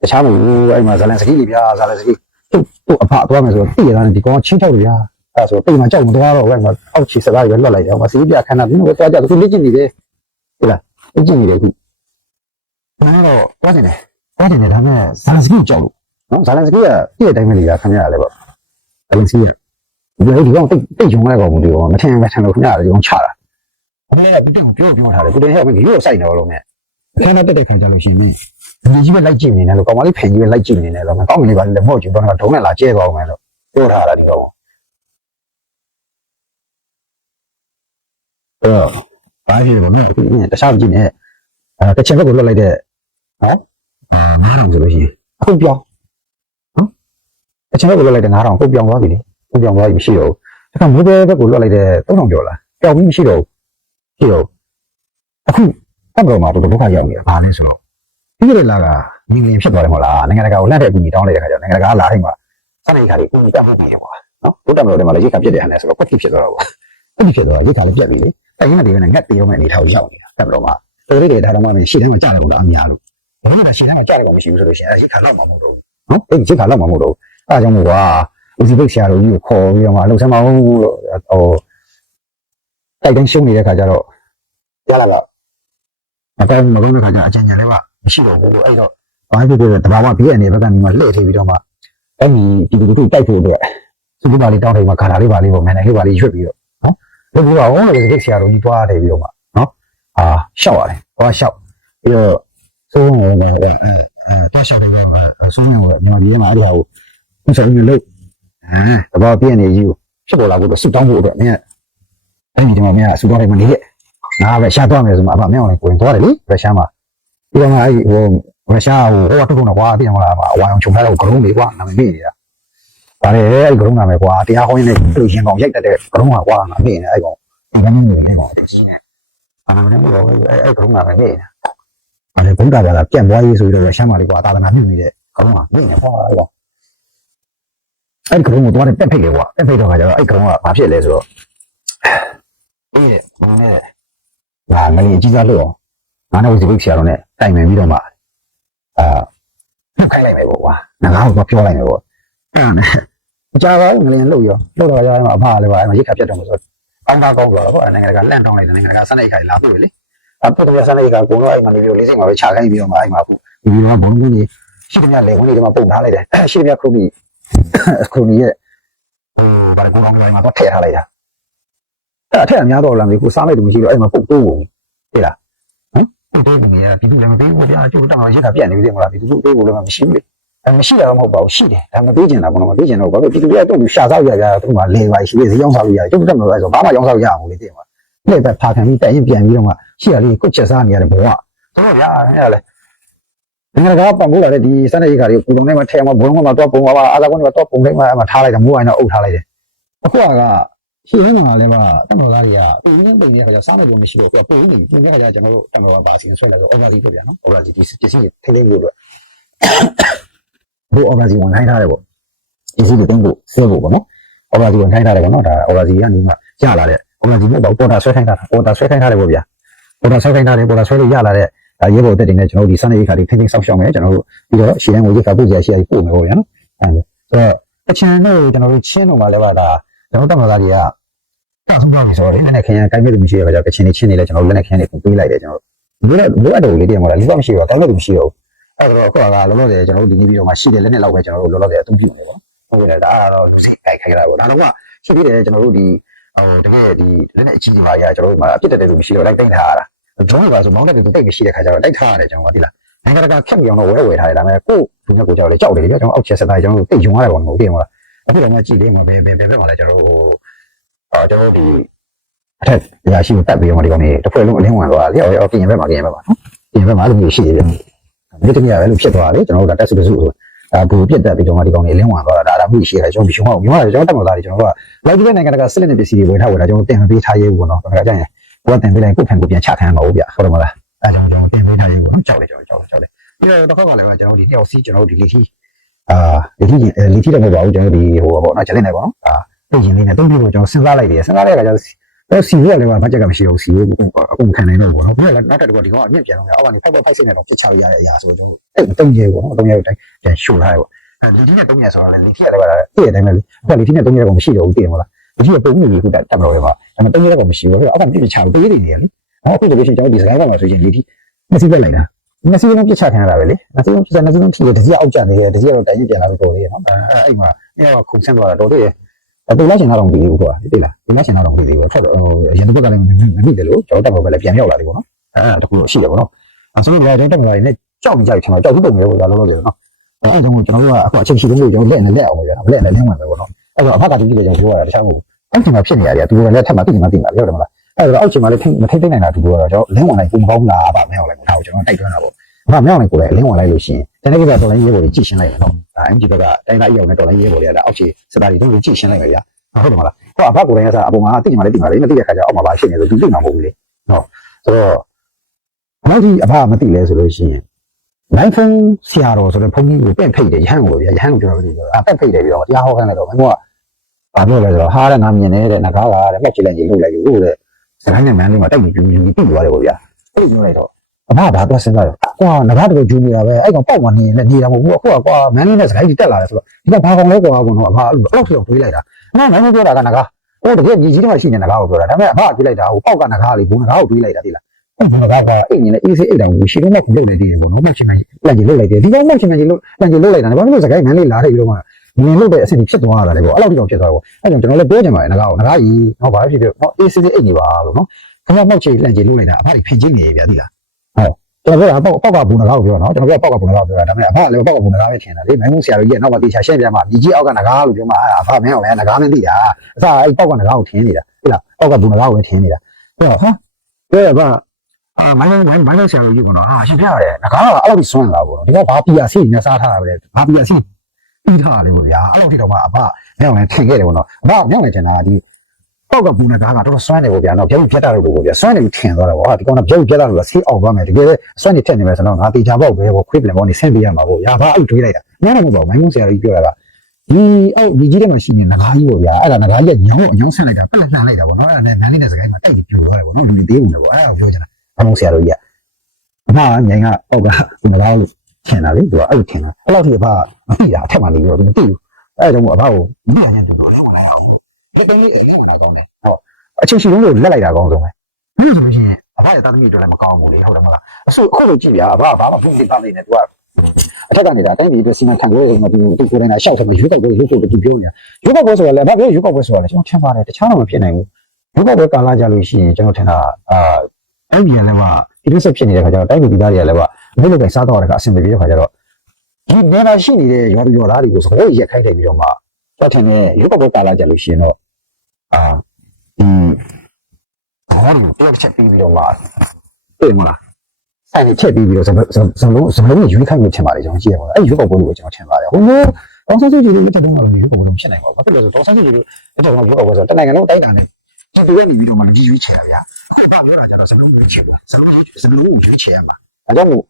တခြားမဟုတ်ဘူးအဲ့မှာဇာလန်စကီးလေးဗျာဇာလန်စကီးသူ့သူ့အဖသွားမယ်ဆိုတော့တည်ရတာဒီကောင်ချင်းထောက်လို့ဗျာအဲ့ဆိုတိတ်မှကြောက်မသွားတော့ဘယ်မှာအောက်ချီစကားတွေလွတ်လိုက်တယ်ဟိုမှာစီးပြခဏပြီးတော့သွားကြသူလေ့ကျင့်နေတယ်ဟုတ်လားလေ့ကျင့်နေတယ်ခုနားတော့သွားနေတယ် သွားနေတယ်ဒါပေမဲ့ဇာလန်စကီးကြောက်လို့နော်ဇာလန်စကီးကတည့်တဲ့အတိုင်းပဲလေကခင်ဗျားလည်းပေါ့ဇာလန်စကီးဒီလိုဒီကောင်တိတ်တိတ်ဂျုံလိုက်ကောင်မသိဘူးမထင်မထင်လို့ခင်ဗျားလည်းဒီကောင်ချတာဘယ်လဲတိတ်ကိုပြောပြောထားတယ်ကိုတင်ဟဲ့မင်းရိုးစိုက်နေတော့လို့မဲ့အခင်းနဲ့တက်တဲ့ခံကြလို့ရှိရင်ဒီကြီးပဲလိုက်ကြည့်နေတယ်လို့ကောင်မလေးဖင်ကြီးပဲလိုက်ကြည့်နေတယ်လို့မကောင်းကလေးပါလေမဟုတ်ချင်တော့ဒုံးနဲ့လာကျဲသွားအောင်မယ်လို့ပြောထားတာဒီကောင်အဲ့ဘာဖြစ်လဲမင်းဒီတခြားကြည့်နေအဲတချင်ဘက်ကိုလွတ်လိုက်တဲ့နော် အာမင်းဆိုလို့ရှိရင်အခုပြောင်းဟမ်တချင်ဘက်ကိုလွတ်လိုက်တဲ့9000ကိုပြောင်းသွားပြီလေကိုပြောင်းသွားပြီမရှိတော့ဘူးဒါကမိုးဘဲဘက်ကိုလွတ်လိုက်တဲ့3000ကျော်လားပြောင်းပြီးမရှိတော့ဘူးရှိတော့အခုအမှန်တော့မှတော့ဒုက္ခရောက်နေတာဘာလဲဆိုတော့ပြီးရလာကငင်းငင်းဖြစ်သွားတယ်မဟုတ်လားနိုင်ငံတကာကိုလက်တဲ့အကူကြီးတောင်းလိုက်တဲ့ခါကျတော့နိုင်ငံတကာကလာတိုင်းမှာစတဲ့ခါတွေအကူကြီးတောင်းဖို့ပြင်ရောနော်ဘုဒ္ဓမတော်တွေမှာလည်းရိတ်ခါပြစ်တယ်ဟန်လဲဆိုတော့ကွက်တိဖြစ်သွားတော့ပေါ့ကွက်တိဖြစ်သွားတော့ရိတ်ခါလည်းပြတ်ပြီလေတိုင်ရင်းတွေကလည်းငတ်တေးအောင်မဲ့အနေထားကိုရောက်နေတာတက်တော့မှတော်လေးတွေဒါတော့မှရှေ့ထဲမှာကြားတယ်ကုန်တော့အများလို့ ဘာလို့လဲရှေ့ထဲမှာကြားတယ်ကုန်မရှိဘူးဆိုလို့ရှိရင်အဲရိတ်ခါတော့မှမဟုတ်တော့ဘူးနော်အဲ့ဒီရိတ်ခါတော့မှမဟုတ်တော့ဘူးအဲဒါကြောင့်မို့ကွာဦးစီးပိတ်ဆရာတော်ကြီးကိုခေါ်ပြီးတော့မှလှုပ်ဆမ်းမအောင်လို့ဟိုတိုက်တိုင်းရှုံးနေတဲ့ခါကျတော့ရလာတော့မတော်မကောင်းတဲ့ခါကျအကျဉ်းချင်လေးကမရှိတော့ဘူးလို့အဲ့တော့ဘာဖြစ်ဖြစ်တဘာဝဘေးအနေဘက်ကနေမှလှည့်ထည့်ပြီးတော့မှအဲ့ဒီဒီလူတို့တိုက်ဖို့အတွက်စုစုပါလေးတောင်းထိုင်မှာခါတာလေးပါလေးပေါ့မြန်နေလေးပါလေးရွတ်ပြီးတော့နော်ဘယ်လိုအောင်လဲဒီဆရာတော်ကြီးတွားတယ်ပြီးတော့မှနော်အာရှောက်ရတယ်ဟောရှောက်ပြီးတော့ သုံးဝင်တယ်အဲအဲတွားရှောက်တယ်တော့ဆုံးနေတော့ညီမကြီးကအဲ့ဒါကိုဥစ္စာကြီးလို့အဲတဘာပြည့်နေကြီးကိုဖြစ်ပေါ်လာဖို့တော့စုတောင်းဖို့အတွက်မင်းကအဲ့ဒီဒီမှာမင်းကစုတောင်းတယ်မနေရဲ့ငါပဲရှာသွားမယ်ဆိုမှအဖမင်းအောင်လည်းကိုရင်သွားတယ်လေရုရှားမှာပြီးတော့မှအဲ့ဒီဟိုရုရှားဟိုဟိုကထုတ်ထုတ်တော့ကွာပြီးတော့မှအဝိုင်းအောင်ခြုံထားတော့ဂရုံးလေးကွာနာမည်မေ့နေတာဒါလေအဲ့ဂရုံးနာမည်ကွာတရားဟောရင်းနဲ့သူရင်ကောင်ရိုက်တတ်တဲ့ဂရုံးကကွာငါမေ့နေအဲ့ကောင်ဒီကနေ့နေနေကောင်ကြီးနေအာလည်းဘောအဲ့အဲ့ဂရုံးနာမည်မေ့နေတာ အဲ့ဒီဘုရားဘာသာပြန့်သွားရေးဆိုပြီးတော့ရုရှားမှာလေကွာသာသနာပြုနေတဲ့ဂရုံးကမေ့နေကွာအဲ့ကောင်အဲ့ဂရုံးကိုသွားတဲ့တက်ဖိတ်လေကွာတက်ဖိတ်တော့ခါကျတော့အဲ့ဂရုံးကဘာဖြစ်လဲဆိုတော့အေးဘုံနဲ့ငါငလေးအကြီးစားလို့အောင်ငါနဲ့ဝစီဘိတ်ဆရာတော်နဲ့တိုင်ပင်ပြီးတော့မှအာနှုတ်ခိုင်းလိုက်မယ်ပေါ့ကွာငါကတော့ပြောလိုက်မယ်ပေါ့အဲ့ဒါနဲ့အကြပါငလင်းလှုပ်ရောလှုပ်တော့ကြားမှာအဖလည်းပါအဲ့မှာရိတ်ခါပြတ်တော့ဆိုအောင်းသားကောင်းဆိုတော့ပေါ့နိုင်ငံတကာလန့်တောင်းလိုက်တယ်နိုင်ငံတကာစနေခါလာပို့လေ အဲ့ပုတ်တော်စနေခါကိုတော့အဲ့မှာနေပြီးလေးစိတ်မှာပဲခြာခိုင်းပြီးတော့မှအဲ့မှာအခုဒီလိုကဘုံကြီးရှိတယ်များလေဝင်နေတယ်မှာပုံထားလိုက်တယ်ရှိတယ်များခရုမီခရုမီရဲ့ဟိုဘာလဲကိုကောင်းကြီးမှာတော့ထည့်ထားလိုက်တာအဲ့ထည့်အများတော့လာပြီကိုစားလိုက်တယ်မရှိတော့အဲ့မှာပုတ်တိုးပုံဟုတ်လားဟမ်ပုတ်တိုးပုံကပြည်သူလည်းမပေးဘူးဗျာကျိုးတော့ရိတ်ခါပြတ်နေပြီတဲ့မလားပြည်သူပေးဖို့လည်းမရှိဘူးလေအဲမရှိတာတော့မဟုတ်ပါဘူးရှိတယ်ဒါမပေးချင်တာဘောနော်မပေးချင်တော့ဘာလို့ပြည်သူတွေတော့ရှာဆောက်ရကြသူကလေပါရှိသေးဈေးရောက်ဆောက်ရရတယ်ကျုပ်တက်မလို့ဆိုဘာမှရောက်ဆောက်ရအောင်လေတဲ့မှာလ က်ပဲဖာခံပြီးတက်ရင်ပြန်ပြီးတော့မှရှိရလေးကုတ်ချက်စားနေရတယ်ဘောကတို့ဗျာအဲ့ဒါလေငါကပံပိုးလာတဲ့ဒီစနေခါလေးကိုကုံထဲမှာထဲမှာဘုံမှာတော့ပုံပါပါအာသာကွန်းမှာတော့ပုံထဲမှာအမှထားလိုက်တာမိုးအိုင်တော့အုပ်ထားလိုက်တယ်အခုကရှိရင်းမှာလည်းမှာတက်မတော်သားတွေကပုံရင်းပိန်နေတဲ့ခါကျစားနေလို့မရှိတော့ဘူးပုံရင်းပိန်နေတဲ့ခါကျကျွန်တော်တို့တက်မတော်ပါစီဆွဲလိုက်တော့ overly ပြပြန်နော် overly ဒီပစ္စည်းထိနေလို့ဘိုး overly ဝင်ထိုင်းထားတယ်ပေါ့ဒီစီတင်ဖို့ဆွဲဖို့ပေါ့နော် overly ဝင်ထိုင်းထားတယ်ပေါ့နော်ဒါ overly ကနေမှရလာတဲ့ overly မဟုတ်ပါဘူးပေါ်တာဆွဲထိုင်းထားတာပေါ်တာဆွဲထိုင်းထားတယ်ပေါ့ဗျာပေါ်တာဆွဲထိုင်းထားတယ်ပေါ်တာဆွဲလို့ရလာတဲ့ဒါရေပေါ်တက်တင်နဲ့ကျွန်တော်တို့ဒီစနေခါလေးထိန်းသိမ်းဆောက်ရှောက်မယ်ကျွန်တော်တို့ပြီးတော့ရှည်တန်းကိုရိတ်ကပုတ်ကြရရှိရပို့မယ်ပေါ့ဗျာနော်အဲဆိုတော့အချင်တို့ကျွန်တော်တို့ချင်းတို့မှာလည်းပါဒါကျွန်တော်တက်မသားတွေကတောက်ဆုံးတော့ပြီဆိုတော့လက်နဲ့ခရင်ကိုင်းမဲ့လို့မရှိရခါကျကချင်နေချင်းနေလဲကျွန်တော်လက်နဲ့ခရင်နေပေးလိုက်တယ်ကျွန်တော်တို့လိုအပ်လိုအပ်တော့လေးတည်းမှာလားလူကမရှိတော့ကိုင်းမဲ့လို့မရှိတော့အဲ့တော့အခုကလောလောဆယ်ကျွန်တော်တို့ဒီနေ့ပြီးတော့မှရှိတယ်လက်နဲ့လောက်ပဲကျွန်တော်တို့လောလောဆယ်အသုံးပြုနေပေါ့ဟုတ်ကဲ့ဒါကတော့လူစိတ်ကြိုက်ခိုင်းတာပေါ့ဒါတော့ကရှိပြီးတယ်ကျွန်တော်တို့ဒီ ဟိုတကယ်ဒီလက်နဲ့အကြီးကြီးပါရကျွန်တော်တို့မှာအပြစ်တက်တယ်လို့မရှိတော့လိုက်တိုင်းထားရတာဒုံးပါဆိုမောင်းတဲ့တူတိတ်မရှိတဲ့ခါကျတော့လိုက်ထားရတယ်ကျွန်တော်ကဒီလားနိုင်ငံတကာခက်မြောင်တော့ဝဲဝဲထားတယ်ဒါပေမဲ့ကိုလူနဲ့ကိုကြောက်လေကြောက်တယ်လေကျွန်တော်အောက်ချက်စတိုင်းကျွန်တော်တို့တိတ်ယုံရတယ်ပေါ့မဟုတ်တယ်မလားအခုတော့မှကြည့်လေမှာဘယ်ဘယ်ဘယ်ဘက်မှာလဲကျွန်တော်တို့အာကျွန်တော်တို့ဒီအထက်ရရှိကိုတက်ပြီးတော့ဒီကောင်နေတစ်ဖွဲ့လုံးအလင်းဝင်သွားတယ်ရောပြင်ဘက်မှာပြင်ဘက်မှာနော်ပြင်ဘက်မှာလို့မျိုးရှိတယ်ဗျဒီတမရပဲလို့ဖြစ်သွားတယ်ကျွန်တော်တို့ကတက်စုတစုဆို ဒါဘူပြတ်တက်ပြီးတော့မှဒီကောင်တွေလင်းဝင်သွားတာဒါဒါမှုရှိရတယ်ကျွန်တော်မရှိဘူးမြန်မာကျွန်တော်တက်မသားတွေကျွန်တော်ကလိုက်ပြီးနိုင်ငံတကာစစ်လက်နဲ့ပစ္စည်းတွေဝယ်ထားဝယ်တာကျွန်တော်တင်ပေးထားရေးဘူးနော်ဒါကြရင်ကိုကတင်ပေးလိုက်ကိုဖန်ကိုပြန်ချခံရမှာဟုတ်ဗျဟုတ်တယ်မလားအဲကြောင့်ကျွန်တော်တင်ပေးထားရေးဘူးနော်ကြောက်တယ်ကျွန်တော်ကြောက်တယ်ကြောက်တယ်ပြီးတော့တစ်ခါကလည်းကျွန်တော်ဒီတယောက်စီးကျွန်တော်ဒီလီထီအာလီထီလီထီတော့မဟုတ်ပါဘူးကျွန်တော်ဒီဟိုပေါ့နော်ချက်လက်နေပေါ့နော်အာပြင်ရင်လေးနဲ့တုံးပြီးတော့ကျွန်တော်စဉ်းစားလိုက်တယ်စဉ်းစားလိုက်တဲ့အခါကျတော့ တော့စီရလည်းဘာကြက်ကမရှိဘူးစီရအကုန်ခံနေတော့ပေါ့နော်ပြီးတော့နောက်တစ်ခါဒီကောင်အမြင့်ပြန်တော့အောက်ကနေဖိုက်ဖိုက်စိတ်နဲ့တော့ပြစ်ချရတဲ့အရာဆိုတော့အဲ့တုံးရဲပေါ့နော်တုံးရဲတိုင်းပြန်ရှို့ထားရပေါ့လီထီနဲ့တုံးရဲဆိုတော့လီထီကလည်းပါတည့်တဲ့အတိုင်းပဲလေဟိုလီထီနဲ့တုံးရဲကောင်မရှိတော့ဘူးတည်မလားလီထီကပုံနေပြီခုတက်တက်မလို့ပဲပါဒါပေမဲ့တုံးရဲကောင်မရှိဘူးအောက်ကပြစ်ချလို့ပေးနေတယ်လေဟောအခုလိုရှိကျွန်တော်ဒီစကိုင်းကောင်မှာဆိုရင်လီထီမစီပဲလိုက်တာမစီလုံးပြစ်ချခံရတာပဲလေမစီလုံးပြစ်ချမစီလုံးထိတယ်တကြီးအောက်ကျနေတယ်တကြီးကတော့တိုင်ကြီးပြန်လာပြီးပေါ်နေရနော်အဲ့အဲ့မှာအဲ့ကခုန်ဆင်းသွားတာတော်တယ် တူလာရှင်တော့မပြီးဘူးကွာတိလားတူလာရှင်တော့မပြီးဘူးထက်ဟိုရန်သူဘက်ကလည်းမပြီးတယ်လို့ကျွန်တော်တက်ပေါ်ပဲလည်းပြန်ရောက်လာတယ်ပေါ့နော်အဲ့ဒါတခုတော့ရှိတယ်ပေါ့နော်အဲဆိုတော့ကျွန်တော်တက်ပေါ်လာနေကြောက်ကြိုက်ချင်တော့ကြောက်သူ့တုံတယ်ပေါ့ဒါလို့လို့ဆိုတော့နော်အဲ့ဒါကြောင့်ကျွန်တော်တို့ကအခုအချိန်ရှိလို့ကျွန်တော်လက်နဲ့လက်အောင်ပဲဗျာလက်နဲ့လင်းဝင်ပဲပေါ့နော်အဲ့တော့အဖကတူကြည့်လေကျွန်တော်ပြောရတာတခြားမဟုတ်အဲ့ချိန်မှာဖြစ်နေရတယ်သူကလည်းထပ်မှတိတိမှတိမှပြောတယ်မလားအဲ့တော့အောက်ချိန်မှာလည်းမထိတ်သိမ့်နိုင်တာသူကတော့ကျွန်တော်လင်းဝင်လိုက်ပုံကောင်းလားပါမဟုတ်လိုက်ဘူးဒါကိုကျွန်တော်တိုက်တွန်းတာပေါ့ဘာမရောက်နိုင်ကိုလည်းလင်းဝင်လိုက်လို့ရှိရင်တနေ့ကတော်လိုင်းရေးပေါ်ကြီးကြည့်ရှင်းလိုက်မယ်နော် ဒါ MG ဘက်ကတိုင်းသားအီအောင်နဲ့တော်လိုင်းရေးပေါ်တွေကဒါအောက်ခြေစတာတွေတုံးကြည့်ရှင်းလိုက်မယ်ဗျာဟုတ်တယ်မလားဟိုအဘကိုလည်းကစားအပေါ်မှာတိကျမှလည်းတိမှလည်းမသိတဲ့ခါကျအောက်မှာပါဖြစ်နေဆိုသူသိမှာမဟုတ်ဘူးလေနော်ဆိုတော့ဘာလို့အဘမသိလဲဆိုလို့ရှိရင်နိုင်ဖုန်းဆရာတော်ဆိုတဲ့ဘုန်းကြီးကိုပင့်ဖိတ်တယ်ရဟန်းကိုဗျာရဟန်းကိုကျွန်တော်ပြောတယ်အပင့်ဖိတ်တယ်ပြီးတော့တရားဟောခိုင်းလိုက်တော့မင်းကဘာပြောလဲဆိုတော့ဟာတဲ့ငါမြင်နေတဲ့ငကားကတဲ့မှတ်ချလိုက်ကြီးလှုပ်လိုက်ယူတဲ့စကိုင်းနဲ့မန်းလေးမှာတိုက်ပြီးပြူပြူပြီးပြီးသွားတယ်ပေါ့ဗျာအဲ့ပြောလိုက်တော့ အဘဘာတော့စဉ်းစားရကွာငကားတော်ကျူနေတာပဲအဲ့ကောင်ပေါက်မှနေရင်လည်းနေတာမဟုတ်ဘူးအခုကကွာမန်းလေးနဲ့စကိုင်းကြီးတက်လာတယ်ဆိုတော့ဒီကဘာကောင်လဲကွာကောင်တော့အဘအဲ့လိုအဲ့လိုတွေးလိုက်တာအဲ့ဒါနိုင်မပြောတာကငကားဟိုတကယ်ညီကြီးတွေမှရှိနေငကားကိုပြောတာဒါပေမဲ့အဘကတွေးလိုက်တာဟိုပေါက်ကငကားလေးဘူးငကားကိုတွေးလိုက်တာဒီလားအဲ့ဒီငကားကအိမ်နေအေးစေးအိတ်တောင်ရှိတော့မှခုလုပ်နေသေးတယ်ပေါ့နော်မှချင်းမှလက်ကြီးလုပ်လိုက်တယ်ဒီကောင်မှချင်းမှကြီးလုပ်လက်ကြီးလုပ်လိုက်တာဘာလို့စကိုင်းမန်းလေးလာခဲ့ပြီးတော့မှမြင်လို့တဲ့အဆင့်ဖြစ်သွားတာလေပေါ့အဲ့လိုတောင်ဖြစ်သွားတော့အဲ့ကြောင့်ကျွန်တော်လည်းပြောချင်ပါတယ်ငကားကိုငကားကြီးနော်ဘာဖြစ်ဖြစ်နော်အေးစေးအိတ်နေပါလို့နော်ခင်ဗျမောက်ချေလက်ကြီးလုပ်လိုက်တာအဘတွေဖင်ချင်းနေဗျာဒီလား ကျွန်တော်ပြောတာပေါက်ပေါက်ကဘူးငကားကိုပြောနော်ကျွန်တော်ပြောပေါက်ကဘူးငကားကိုပြောတာဒါပေမဲ့အဘလည်းပေါက်ကဘူးငကားပဲထင်တာလေနိုင်မှုဆရာတို့ကြီးကနောက်မှတေချာရှင်းပြမှာမြကြီးအောက်ကငကားလို့ပြောမှာအဘမင်းအောင်လည်းငကားမသိတာအစအဲ့ပေါက်ကငကားကိုထင်နေတာဟုတ်လားပေါက်ကဘူးငကားကိုပဲထင်နေတာပြောဟာပြောရပါအာမိုင်းမိုင်းမိုင်းဆရာတို့ကြီးကတော့ဟာရှင်ပြရတယ်ငကားကအဲ့လိုကြီးစွန့်လာပေါ့နော်ဒီကဘာပီယာစီနဲ့စားထားတာပဲဘာပီယာစီပြီးထားတယ်ပေါ့ဗျာအဲ့လိုကြီးတော့မှအဘမင်းအောင်လည်းထင်ခဲ့တယ်ပေါ့နော်အဘမင်းအောင်လည်းထင်တာဒီ ပေါက်ကဘူးငကားကတော်တော်စွန့်တယ်ပေါ့ဗျာနော်ပြုတ်ပြတ်တာလို့ပေါ့ဗျာစွန့်တယ်ထင်သွားတယ်ပေါ့ဟာဒီကောင်ကပြုတ်ပြတ်တာလို့ဆေးအောင်သွားမယ်တကယ်စွန့်နေထက်နေမယ်ဆိုတော့ငါတေချာပေါက်ပဲပေါ့ခွေးပလင်ပေါင်းနေဆင်းပေးရမှာပေါ့ညာဘာအဲ့တွေးလိုက်တာမင်းလည်းမဟုတ်ပါဘူးမိုင်းမဆရာကြီးပြောတာကဒီအောက်ဒီကြီးထဲမှာရှိနေငကားကြီးပေါ့ဗျာအဲ့ဒါငကားကြီးကညောင်းအညောင်းဆန့်လိုက်တာပက်လက်လှန်လိုက်တာပေါ့နော်အဲ့ဒါနဲ့နန်းလေးနဲ့စကိုင်းမှာတိုက်ပြီးပြူသွားတယ်ပေါ့နော်လူတွေသေးဘူးလေပေါ့အဲ့ဒါကိုပြောချင်တာမိုင်းမဆရာကြီးကအမငိုင်းကအောက်ကဒီငကားလို့ထင်တာလေသူကအဲ့လိုထင်တာအဲ့လောက်ထိအဖမသိတာအထက်မှာနေပြီးတော့သူမသိဘူးအဲ့ဒါကြောင့်အဖကိုမသိရင်တော့လုံးဝလိုက်အောင် ဒီတိုင်းလေးလုံးဝလာကောင်းတယ်ဟုတ်အချင်းရှိလုံးလို့လက်လိုက်တာကောင်းဆုံးပဲဘယ်လိုဆိုလို့ရှိရင်အဖရဲ့တာသမီးတွေလည်းမကောင်းဘူးလေဟုတ်တယ်မလားအဆိုအခုလိုကြည့်ပြအဖဘာမှဖုန်းလေးပါနေတယ်သူကအထက်ကနေဒါတိုင်းပြည်အတွက်စီမံခန့်ခွဲရေးမှာသူသူကိုယ်တိုင်ကရှောက်တယ်မှာရွေးကောက်ပွဲရွေးကောက်ပွဲသူပြောနေတာရွေးကောက်ပွဲဆိုတာလည်းဘာပြောရွေးကောက်ပွဲဆိုတာလည်းကျွန်တော်ထင်ပါတယ်တခြားတော့မဖြစ်နိုင်ဘူးရွေးကောက်ပွဲကာလကြလို့ရှိရင်ကျွန်တော်ထင်တာအာအဲ့ဒီရလည်းကဒီလိုဆက်ဖြစ်နေတဲ့ခါကျတော့တိုင်းပြည်ပြည်သားတွေကလည်းကမိလို့ပဲစားတော့တဲ့ကအဆင်ပြေတဲ့ခါကျတော့ဒီနေတာရှိနေတဲ့ရွာပြည်ရွာသားတွေကိုစကားရက်ခိုင်းတယ်ပြီးတော့မှကျွန် တော်ထင်တယ်ရွေးကောက်ပွဲကာလကြလို့ရှိရင်တော့အာဒီဘာလို့ပြောချက်ပြီးပြီးတော့မှပြင်မလားဆိုင်နဲ့ချက်ပြီးပြီးတော့ဇဇလုံးဇလုံးရွေးခိုင်းနေချင်ပါတယ်ကျွန်တော်ကြည့်ရပါတော့အဲ့ရွေးကောက်ပွဲကိုကျွန်တော်ထင်ပါတယ်ဟိုလိုတောင်ဆန်းစုကြည်တို့လက်ထက်တုန်းကလည်းရွေးကောက်ပွဲတော့ဖြစ်နိုင်ပါဘူးဘာဖြစ်လို့လဲဆိုတော့တောင်ဆန်းစုကြည်တို့လက်ထက်တုန်းကရွေးကောက်ပွဲဆိုတော့တနိုင်ငံလုံးတိုင်းတာနဲ့ဒီလိုကနေပြီးတော့မှကြီးရွေးချယ်တာဗျာအခုဘာပြောတာကြတော့ဇလုံးရွေးချယ်ဘူးဇလုံးရွေးဇလုံးကိုရွေးချယ်ရမှာအဲကြောင့်မို့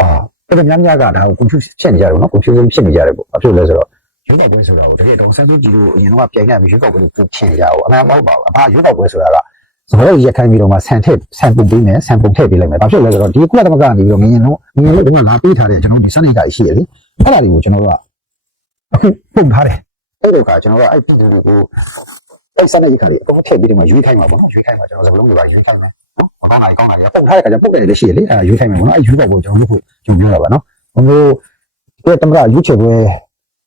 အာတော်တော်များများကဒါကို confuse ဖြစ်နေကြတယ်နော် confusion ဖြစ်နေကြတယ်ပေါ့ဘာဖြစ်လို့လဲဆိုတော့ ရွေးကောက်ပွဲဆိုတာကိုတကယ်တော့ဆန်းစုကြည်တို့အရင်တော့ပြိုင်ခဲ့ပြီးရွေးကောက်ပွဲကိုဖြစ်နေကြအောင်အမှန်မဟုတ်ပါဘူးအဖရွေးကောက်ပွဲဆိုတာကစကားရက်ခိုင်းပြီးတော့မှဆန်ထည့်ဆန်ပုံပေးမယ်ဆန်ပုံထည့်ပေးလိုက်မယ်။ဘာဖြစ်လဲဆိုတော့ဒီကုလသမဂ္ဂကနေပြီးတော့ငင်းလုံးငင်းလုံးကလာပေးထားတဲ့ကျွန်တော်ဒီစနစ်ဓာတ်ရှိရလေ။အဲ့ဒါတွေကိုကျွန်တော်တို့ကအခုပုံထားတယ်။အဲ့ဒီကကျွန်တော်တို့အဲ့ပြည်သူတွေကိုအဲ့စနစ်ကြီးကလေးအကုန်ထည့်ပြီးတော့မှရွေးခိုင်းမှာပေါ့နော်။ရွေးခိုင်းမှာကျွန်တော်စကားလုံးတွေပါရွေးခိုင်းမယ်နော်။မကောင်းတာကြီးကောင်းတာကြီးပုံထားတဲ့ကကြပုတ်တယ်လည်းရှိရလေ။အဲ့ရွေးခိုင်းမယ်ပေါ့နော်။အဲ့ရွေးကောက်ပွဲကျွန်တော်လုပ်ဖို့ကျွန်တော်ပြောတာပါနော်။ဘုံတို့ဒီတမကရွေးချယ်ပွဲ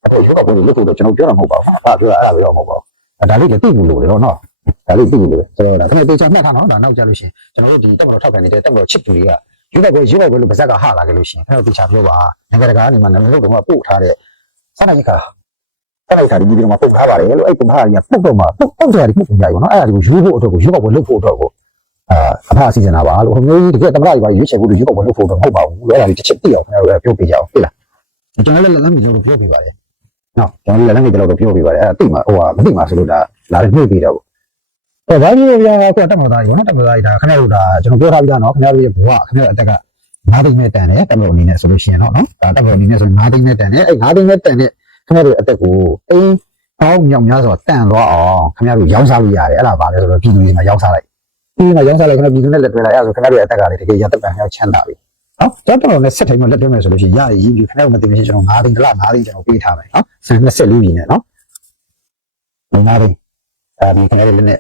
အဲ့ရွေးကောက်ပွဲလုပ်ဖို့တော့ကျွန်တော်ပြောတာမဟုတ်ပါဘူး။ဘာပြောတာအဲ့ဒါလည်းတော့မဟုတ်ပါဘူး။ဒါလေးလည်းသိမှုလို့လေတော့နော်။ဒါလေးသိမှုလို့ဆိုတော့ဒါခဏတေချာမှတ်ထားနော်။ဒါနောက်ကြလို့ရှိရင်ကျွန်တော်တို့ဒီတက်မတော်ထောက်ခံနေတဲ့တက်မတော်ချစ်သူတွေကရွေးကောက်ပွဲရွေးကောက်ပွဲလို့ပါဇက်ကဟလာခဲ့လို့ရှိရင်အဲ့တော့တေချာပြောပါ။နိုင်ငံတကာကနေမှလည်းလို့တော့ပို့ထားတဲ့စနစ်ကစနစ်ကဒီဒီမှာပို့ထားပါတယ်လို့အဲ့ပုံထားရပုတ်တော့မှာပုတ်ပုတ်ကြရပုတ်ပုံကြရပါတော့အဲ့ဒါကိုရွေးဖို့အတွက်ကိုရွေးကောက်ပွဲလုပ်ဖို့အတွက်ကိုအာအဖအစီအစဉ်တာပါလို့ဟိုမျိုးကြီးတကယ်တမတော်ကြီးပါရွေးချယ်ဖို့ရွေးကောက်ပွဲလုပ်ဖို့တော့မဟုတ်ပါဘူးလို့အဲ့ဒါလေးတစ်ချက်သိအောင်ခင်ဗျားတို့ပြောပြကြအောင်ဟုတ်လားကျွန်တော်လည်းလက်လက်မျိုးကျွန်တော်ပြောပြပါတယ် နော်ကျွန်တော်လည်းလက်လက်မျိုးကျွန်တော်ပြောပြပါတယ်အဲ့တိမှာဟိုဟာမတိမှာဆိုလို့ဒါလာပြီးပြပြတော့အဲဒါမျိုးပြအခုတက်မသားကြီးနော်တက်မသားကြီးဒါခင်ဗျားတို့ဒါကျွန်တော်ပြောထားပြီးသားနော်ခင်ဗျားတို့ရဲ့ဘဝခင်ဗျားအသက်က9သိန်းနဲ့တန်တယ်တက်မလို့အနေနဲ့ဆိုလို့ရှိရင်တော့နော်ဒါတက်မလို့အနေနဲ့ဆို9သိန်းနဲ့တန်တယ်အဲ့9သိန်းနဲ့တန်တဲ့ခင်ဗျားတို့အသက်ကိုအင်းပေါင်းမြောက်များစွာတန်သွားအောင်ခင်ဗျားတို့ရောင်းစားလို့ရတယ်အဲ့ဒါပါလဲဆိုတော့ပြည်သူတွေမှာရောင်းစားလိုက်ပြည်သူတွေမှာရောင်းစားလိုက်ခင်ဗျားပြည်သူနဲ့လက်တွဲလိုက်အဲ့ဒါဆိုခင်ဗျားတို့ရဲ့အသက်ကလည်းတကယ်ရသက်ပံမြောက်ချမ်းသာပြီ နော်ကျွန်တော်တို့လည်းဆက်ထိုင်မလက်တွဲမယ်ဆိုလို့ရှိရင်ရရည်ကြီးခင်ဗျားတို့မသိမရှိကျွန်တော်9သိန်းတစ်လ9သိန်းကျွန်တော်ပေးထားမယ်နော်ဆန်24ပြည်နဲ့နော်9သိန်းအဲဒီခင်ဗျားတို့လည်းနဲ့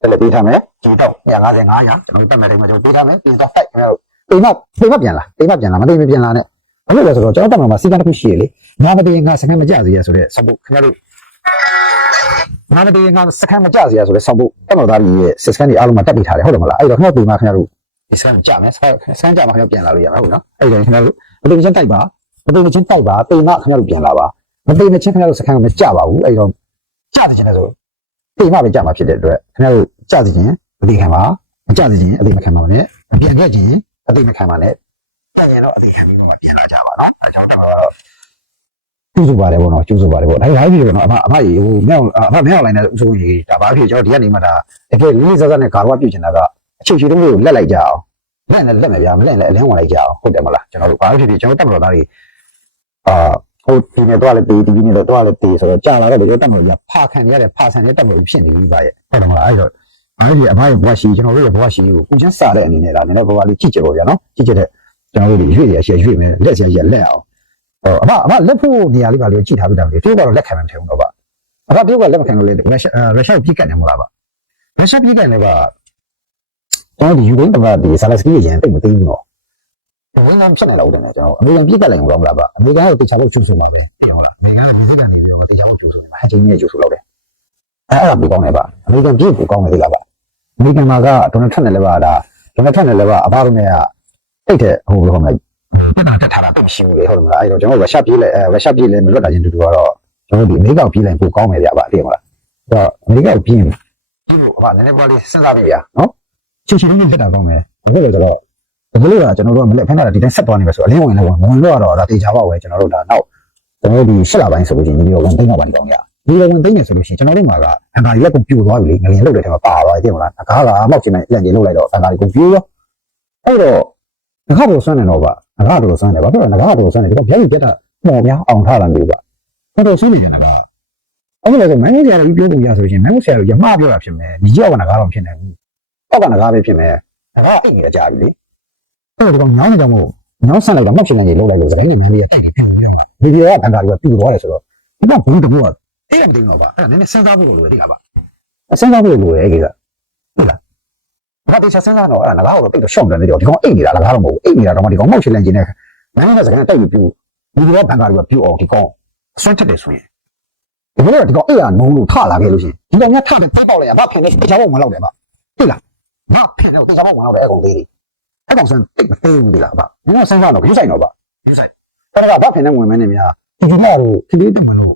တက်လက်ပေးထားမယ်ဒီတော့155ရာကျွန်တော်တက်မယ်တိုင်းမှာကျွန်တော်ပေးထားမယ်ပြီးတော့ fight ခင်ဗျားတို့အိမ်မအိမ်မပြန်လာအိမ်မပြန်လာမသိမပြန်လာနဲ့ဘာလို့လဲဆိုတော့ကျွန်တော်တက်မှာစီကံတစ်ခုရှိရလေငါမသိငါစကံမကြစီရဆိုတဲ့စပုတ်ခင်ဗျားတို့ငါမသိငါစကံမကြစီရဆိုတဲ့စပုတ်တက်တော်သားကြီးရဲ့စစ်စကန်ကြီးအားလုံးမှာတက်ပေးထားတယ်ဟုတ်တယ်မလားအဲ့တော့ခင်ဗျားတို့ခင်ဗျားတို့ ဒီစမ်းကြမယ်စမ်းကြမှာခင်ဗျားပြန်လာလို့ရမှာဟုတ်နော်အဲ့ဒါခင်ဗျားတို့မသိမချင်းတိုက်ပါမသိမချင်းတိုက်ပါတိမ်မခင်ဗျားတို့ပြန်လာပါမသိမချင်းခင်ဗျားတို့စခန်းကမကြပါဘူးအဲ့တော့ကြသိချင်တယ်ဆိုတိမ်မပဲကြမှာဖြစ်တဲ့အတွက်ခင်ဗျားတို့ကြသိချင်မသိခံပါမကြသိချင်အသိမခံပါနဲ့မပြန်ခဲ့ချင်အသိမခံပါနဲ့ပြန်ရင်တော့အသိခံပြီးတော့ပြန်လာကြပါနော်အဲကျွန်တော်တို့ကတော့ကျူးစုပါတယ်ပေါ့နော်ကျူးစုပါတယ်ပေါ့ဒါဒါကြီးပေါ့နော်အမအမကြီးဟိုမြောက်အမမြောက်လိုင်းတဲ့ဥစိုးကြီးဒါဘာဖြစ်ကျွန်တော်ဒီကနေမှဒါတကယ်လေးလေးစားစားနဲ့ဂါရဝပြုတ်ချင်တာက အချုပ်ချီတုံးလေးကိုလက်လိုက်ကြအောင်လက်နဲ့လက်မယ်ဗျာမလက်နဲ့အလင်းဝင်လိုက်ကြအောင်ဟုတ်တယ်မလားကျွန်တော်တို့ဘာဖြစ်ဖြစ်ကျွန်တော်တက်မတော်သားတွေအာဟိုဒီနေ့တော့လည်းတီးဒီနေ့တော့လည်းတီးဆိုတော့ကြာလာတော့ဒီတက်မတော်ကြီးဖာခံရတဲ့ဖာဆန်တဲ့တက်မတော်ဖြစ်နေပြီပါရဲ့ဟုတ်တယ်မလားအဲ့တော့အဲ့ဒီအမရဲ့ဘဝရှိကျွန်တော်တို့ရဲ့ဘဝရှိကိုကိုချင်းစားတဲ့အနေနဲ့လားနည်းနည်းဘဝလေးကြည့်ကြပါဗျာနော်ကြည့်ကြတဲ့ကျွန်တော်တို့ရွေ့ရရှိရွေ့မယ်လက်ရရလက်အောင်ဟောအမအမလက်ဖို့နေရာလေးပါလို့ကြည့်ထားပြီးတာလေတူကတော့လက်ခံမှမထင်ဘူးတော့ပါအမတူကလက်မခံလို့လေရုရှားရုရှားပြစ်ကန်နေမလားပါရုရှားပြစ်ကန်လ ည်းပါကျွန်တော်ဒီယူကရိန်းတမန်ဒီဆာလက်စကီရဲ့ရန်တိတ်မသိဘူးနော်။ဝင်ကဖြစ်နေတော့တယ်ကျွန်တော်အမေရိကန်ပြစ်တက်လိုက်အောင်တော့မလားပါ။အမေရိကန်ကိုတေချာလို့ကျူးဆိုမှာပဲ။ဟုတ်လား။အမေရိကန်ကဒီစစ်ကနေပြီးတော့တေချာလို့ကျူးဆိုနေမှာဟန်ချင်းကြီးကျူးဆိုလောက်တယ်။အဲအဲ့ဒါပြီးကောင်းတယ်ပါ။အမေရိကန်ပြစ်ကိုကောင်းတယ်သိလားပါ။အမေရိကန်မှာကဒေါ်နယ်ထရန့်နဲ့လည်းပါဒါဒေါ်နယ်ထရန့်နဲ့လည်းပါအဘတို့နဲ့ကတိတ်တဲ့ဟိုလိုဟောမလား။ပတ်တာတက်ထားတာတော့မရှိဘူးလေဟုတ်မလား။အဲ့တော့ကျွန်တော်ရုရှားပြေးလဲအဲရုရှားပြေးလဲမလွတ်တာချင်းတူတူကတော့ကျွန်တော်ဒီအမေရိကန်ပြေးလိုက်ပိုကောင်းမယ်ကြပါသိမလား။အဲ့တော့အမေရိကန်ပြေးရင်ပြေးလို့အဘနည်းနည်းပေါ်လေးစဉ်းစားပြရနော်။ ချူချူလေးတက်တာကောင်းမယ်။ဘယ်လိုလဲဆိုတော့ဒီလိုကကျွန်တော်တို့ကမလက်ဖက်တာဒီတိုင်းဆက်သွားနေမှာဆိုအလင်းဝင်လည်းဝင်ဝင်တော့တော့ဒါတေချာပါပဲကျွန်တော်တို့ဒါနောက်ကျွန်တော်တို့ဒီရှစ်လပိုင်းဆိုလို့ရှိရင်ဒီလိုဝင်သိမ်းတော့ပါနေကောင်းရ။ဒီလိုဝင်သိမ်းနေဆိုလို့ရှိရင်ကျွန်တော်တို့မှာကအန်ကာရီလက်ကိုပြိုသွားပြီလေငလျင်လုတ်တဲ့ထဲမှာပါသွားတယ်သိမလား။အကားကမောက်ချင်မဲ့လက်ကြီးလုတ်လိုက်တော့အန်ကာရီကိုပြိုရော။အဲ့တော့ငါကတော့ဆွမ်းနေတော့ပါငါကတော့ဆွမ်းနေပါဘာဖြစ်လဲငါကတော့ဆွမ်းနေဒီတော့ဗျာကြီးပြတ်တာမော်များအောင်ထားလာနေပါ။တော်တော်ဆွမ်းနေကြတာကအဲ့လိုဆိုမန်နေဂျာကြီးပြောလို့ရဆိုရင်မန်နေဂျာကြီးရမှားပြောတာဖြစ်မယ်။ဒီကြောက်ကငါကတော့ဖြစ်နေဘူး။ အောက်ကငါပဲဖြစ်မယ်။ငါကအိတ်နေတာကြာပြီလေအဲ့တော့ဒီကောင်ညောင်းနေကြမို့ညောင်းဆန်လိုက်တော့မှတ်ရှင်နေကြီးလောက်လိုက်လို့စတိုင်းနေမန်းလေးရဲ့တိုက်ကြီးပြန်ပြီးတော့ဗီဒီယိုကတန်တာတွေကပြူသွားတယ်ဆိုတော့ဒီကဘုံတကူကအဲ့ဒါမသိဘူးတော့ပါအဲ့ဒါနည်းနည်းစဉ်းစားဖို့လိုတယ်ဒီကပါစဉ်းစားဖို့လိုတယ်ကိစ္စဟုတ်လားဘာတေချာစဉ်းစားတော့အဲ့ဒါငါကတော့တိတ်တော့ရှော့တယ်နေတော့ဒီကောင်အိတ်နေတာငါကတော့မဟုတ်ဘူးအိတ်နေတာတော့မှဒီကောင်မောက်ရှင်လန်ကျင်နေမန်းလေးကစတိုင်းတိုက်ပြီးပြူဗီဒီယိုကတန်တာတွေကပြူအောင်ဒီကောင်အစွန်းချက်တယ်ဆိုရင်ဒီလိုဒီကောင်အိတ်ကနုံလို့ထလာခဲ့လို့ရှိရင်ဒီကောင်များထတယ်ဖတ်ပေါက်လိုက်ရဘာဖြစ်လဲတေချာပေါက်ဝင်လောက်တယ်ဗျဟုတ်လား ဘာဖြစ်လဲတေချာပေါက်ဝင်လောက်တယ်အဲ့ကောင်လေးတွေအဲ့ကောင်စံတိတ်မသေးဘူးဒီလားဗျ။ငါစဉ်းစားတော့ယူဆိုင်တော့ဗျ။ယူဆိုင်။အဲ့ဒါကဘာဖြစ်နေဝင်မနေများဒီကကတော့ခလေးတက်မလို့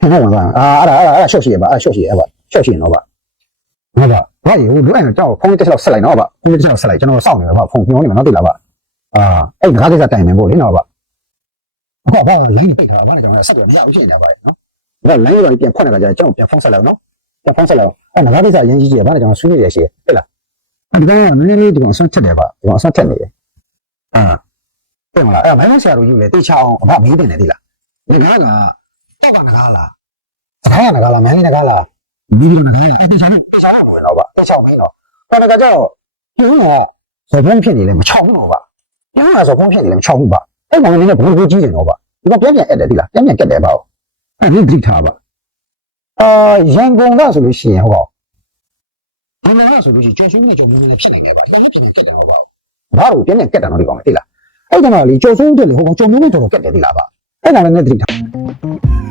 ခဏဝင်သွားအာအဲ့ဒါအဲ့ဒါအဲ့ဒါရှော့ရှိရပါအဲ့ရှော့ရှိရပါရှော့ရှိရင်တော့ဗျ။ဟုတ်ပါ။ဘာကြီးဟိုလိုအဲ့တော့ကြောက်ဖုန်းတစ်ချက်လောက်ဆက်လိုက်တော့ဗျ။ဖုန်းတစ်ချက်လောက်ဆက်လိုက်ကျွန်တော်စောင့်နေတယ်ဗျဖုန်းပြောနေမှာနော်သိလားဗျ။အာအဲ့ငါးကိစ္စတိုင်နေဖို့လေနော်ဗျ။အခုဘာလိုင်းပိတ်ထားတာဘာလဲကျွန်တော်ဆက်ပြီးမရဘူးဖြစ်နေတာဗျနော်။ဒါလိုင်းရောပြန်ဖွင့်လာကြကျွန်တော်ပြန်ဖုန်းဆက်လိုက်နော်။ပြန်ဖုန်းဆက်လိုက်အဲ့ငါးကိစ္စအရင်ကြီးကြီးဘာလဲကျွန်တော်ဆွေးနွေးရရှိဟုတ်လား။ အဲ့ဒါကနည်းနည်းလေးဒီကောင်အဆွမ်းချက်တယ်ဗျ။ဒီကောင်အဆွမ်းချက်နေတယ်အာပြန်မလားအဲ့မိုင်းမဆရာတို့ယူလေတေချအောင်အဖမေးတယ်လေဒီလားဒီကားကတောက်ကနကားလားစခိုင်းကနကားလားမန်းလေးနကားလားဒီလိုနကားတေချာတေချာဝင်တော့ပါတေချာမင်းတော့ဘာနကားကြောင့်ဟင်းကဇဘုံဖြစ်နေလေမချောင်းဘူးတော့ပါဟင်းကဇဘုံဖြစ်နေလေမချောင်းဘူးပါအဲ့ကောင်လေးနဲ့ဘုံကိုကြီးတယ်တော့ပါဒီကပြန်ပြန်အက်တယ်ဒီလားပြန်ပြန်ကက်တယ်ပါအဲ့ဒီဒိထားပါအာရန်ကုန်ကဆိုလို့ရှိရင်ဟုတ်ပါ ဒီလိုလဲဆိုလို့ရှိရင်ကျော်ရှင်းနေကျော်မင်းလည်းဖြစ်နေတယ်ပါပြန်ပြန်ကက်တယ်ဟုတ်ပါဘာလို့ပြန်ပြန်ကက်တယ်တော့ဒီကောင်လေဒီလားအဲ့ဒါမှလေကြော်စိုးတဲ့လေဟိုကောင်ကြော်မျိုးနဲ့တော်တော်ကက်တယ်ဒီလားဗျအဲ့ဒါလည်းနဲ့တိထား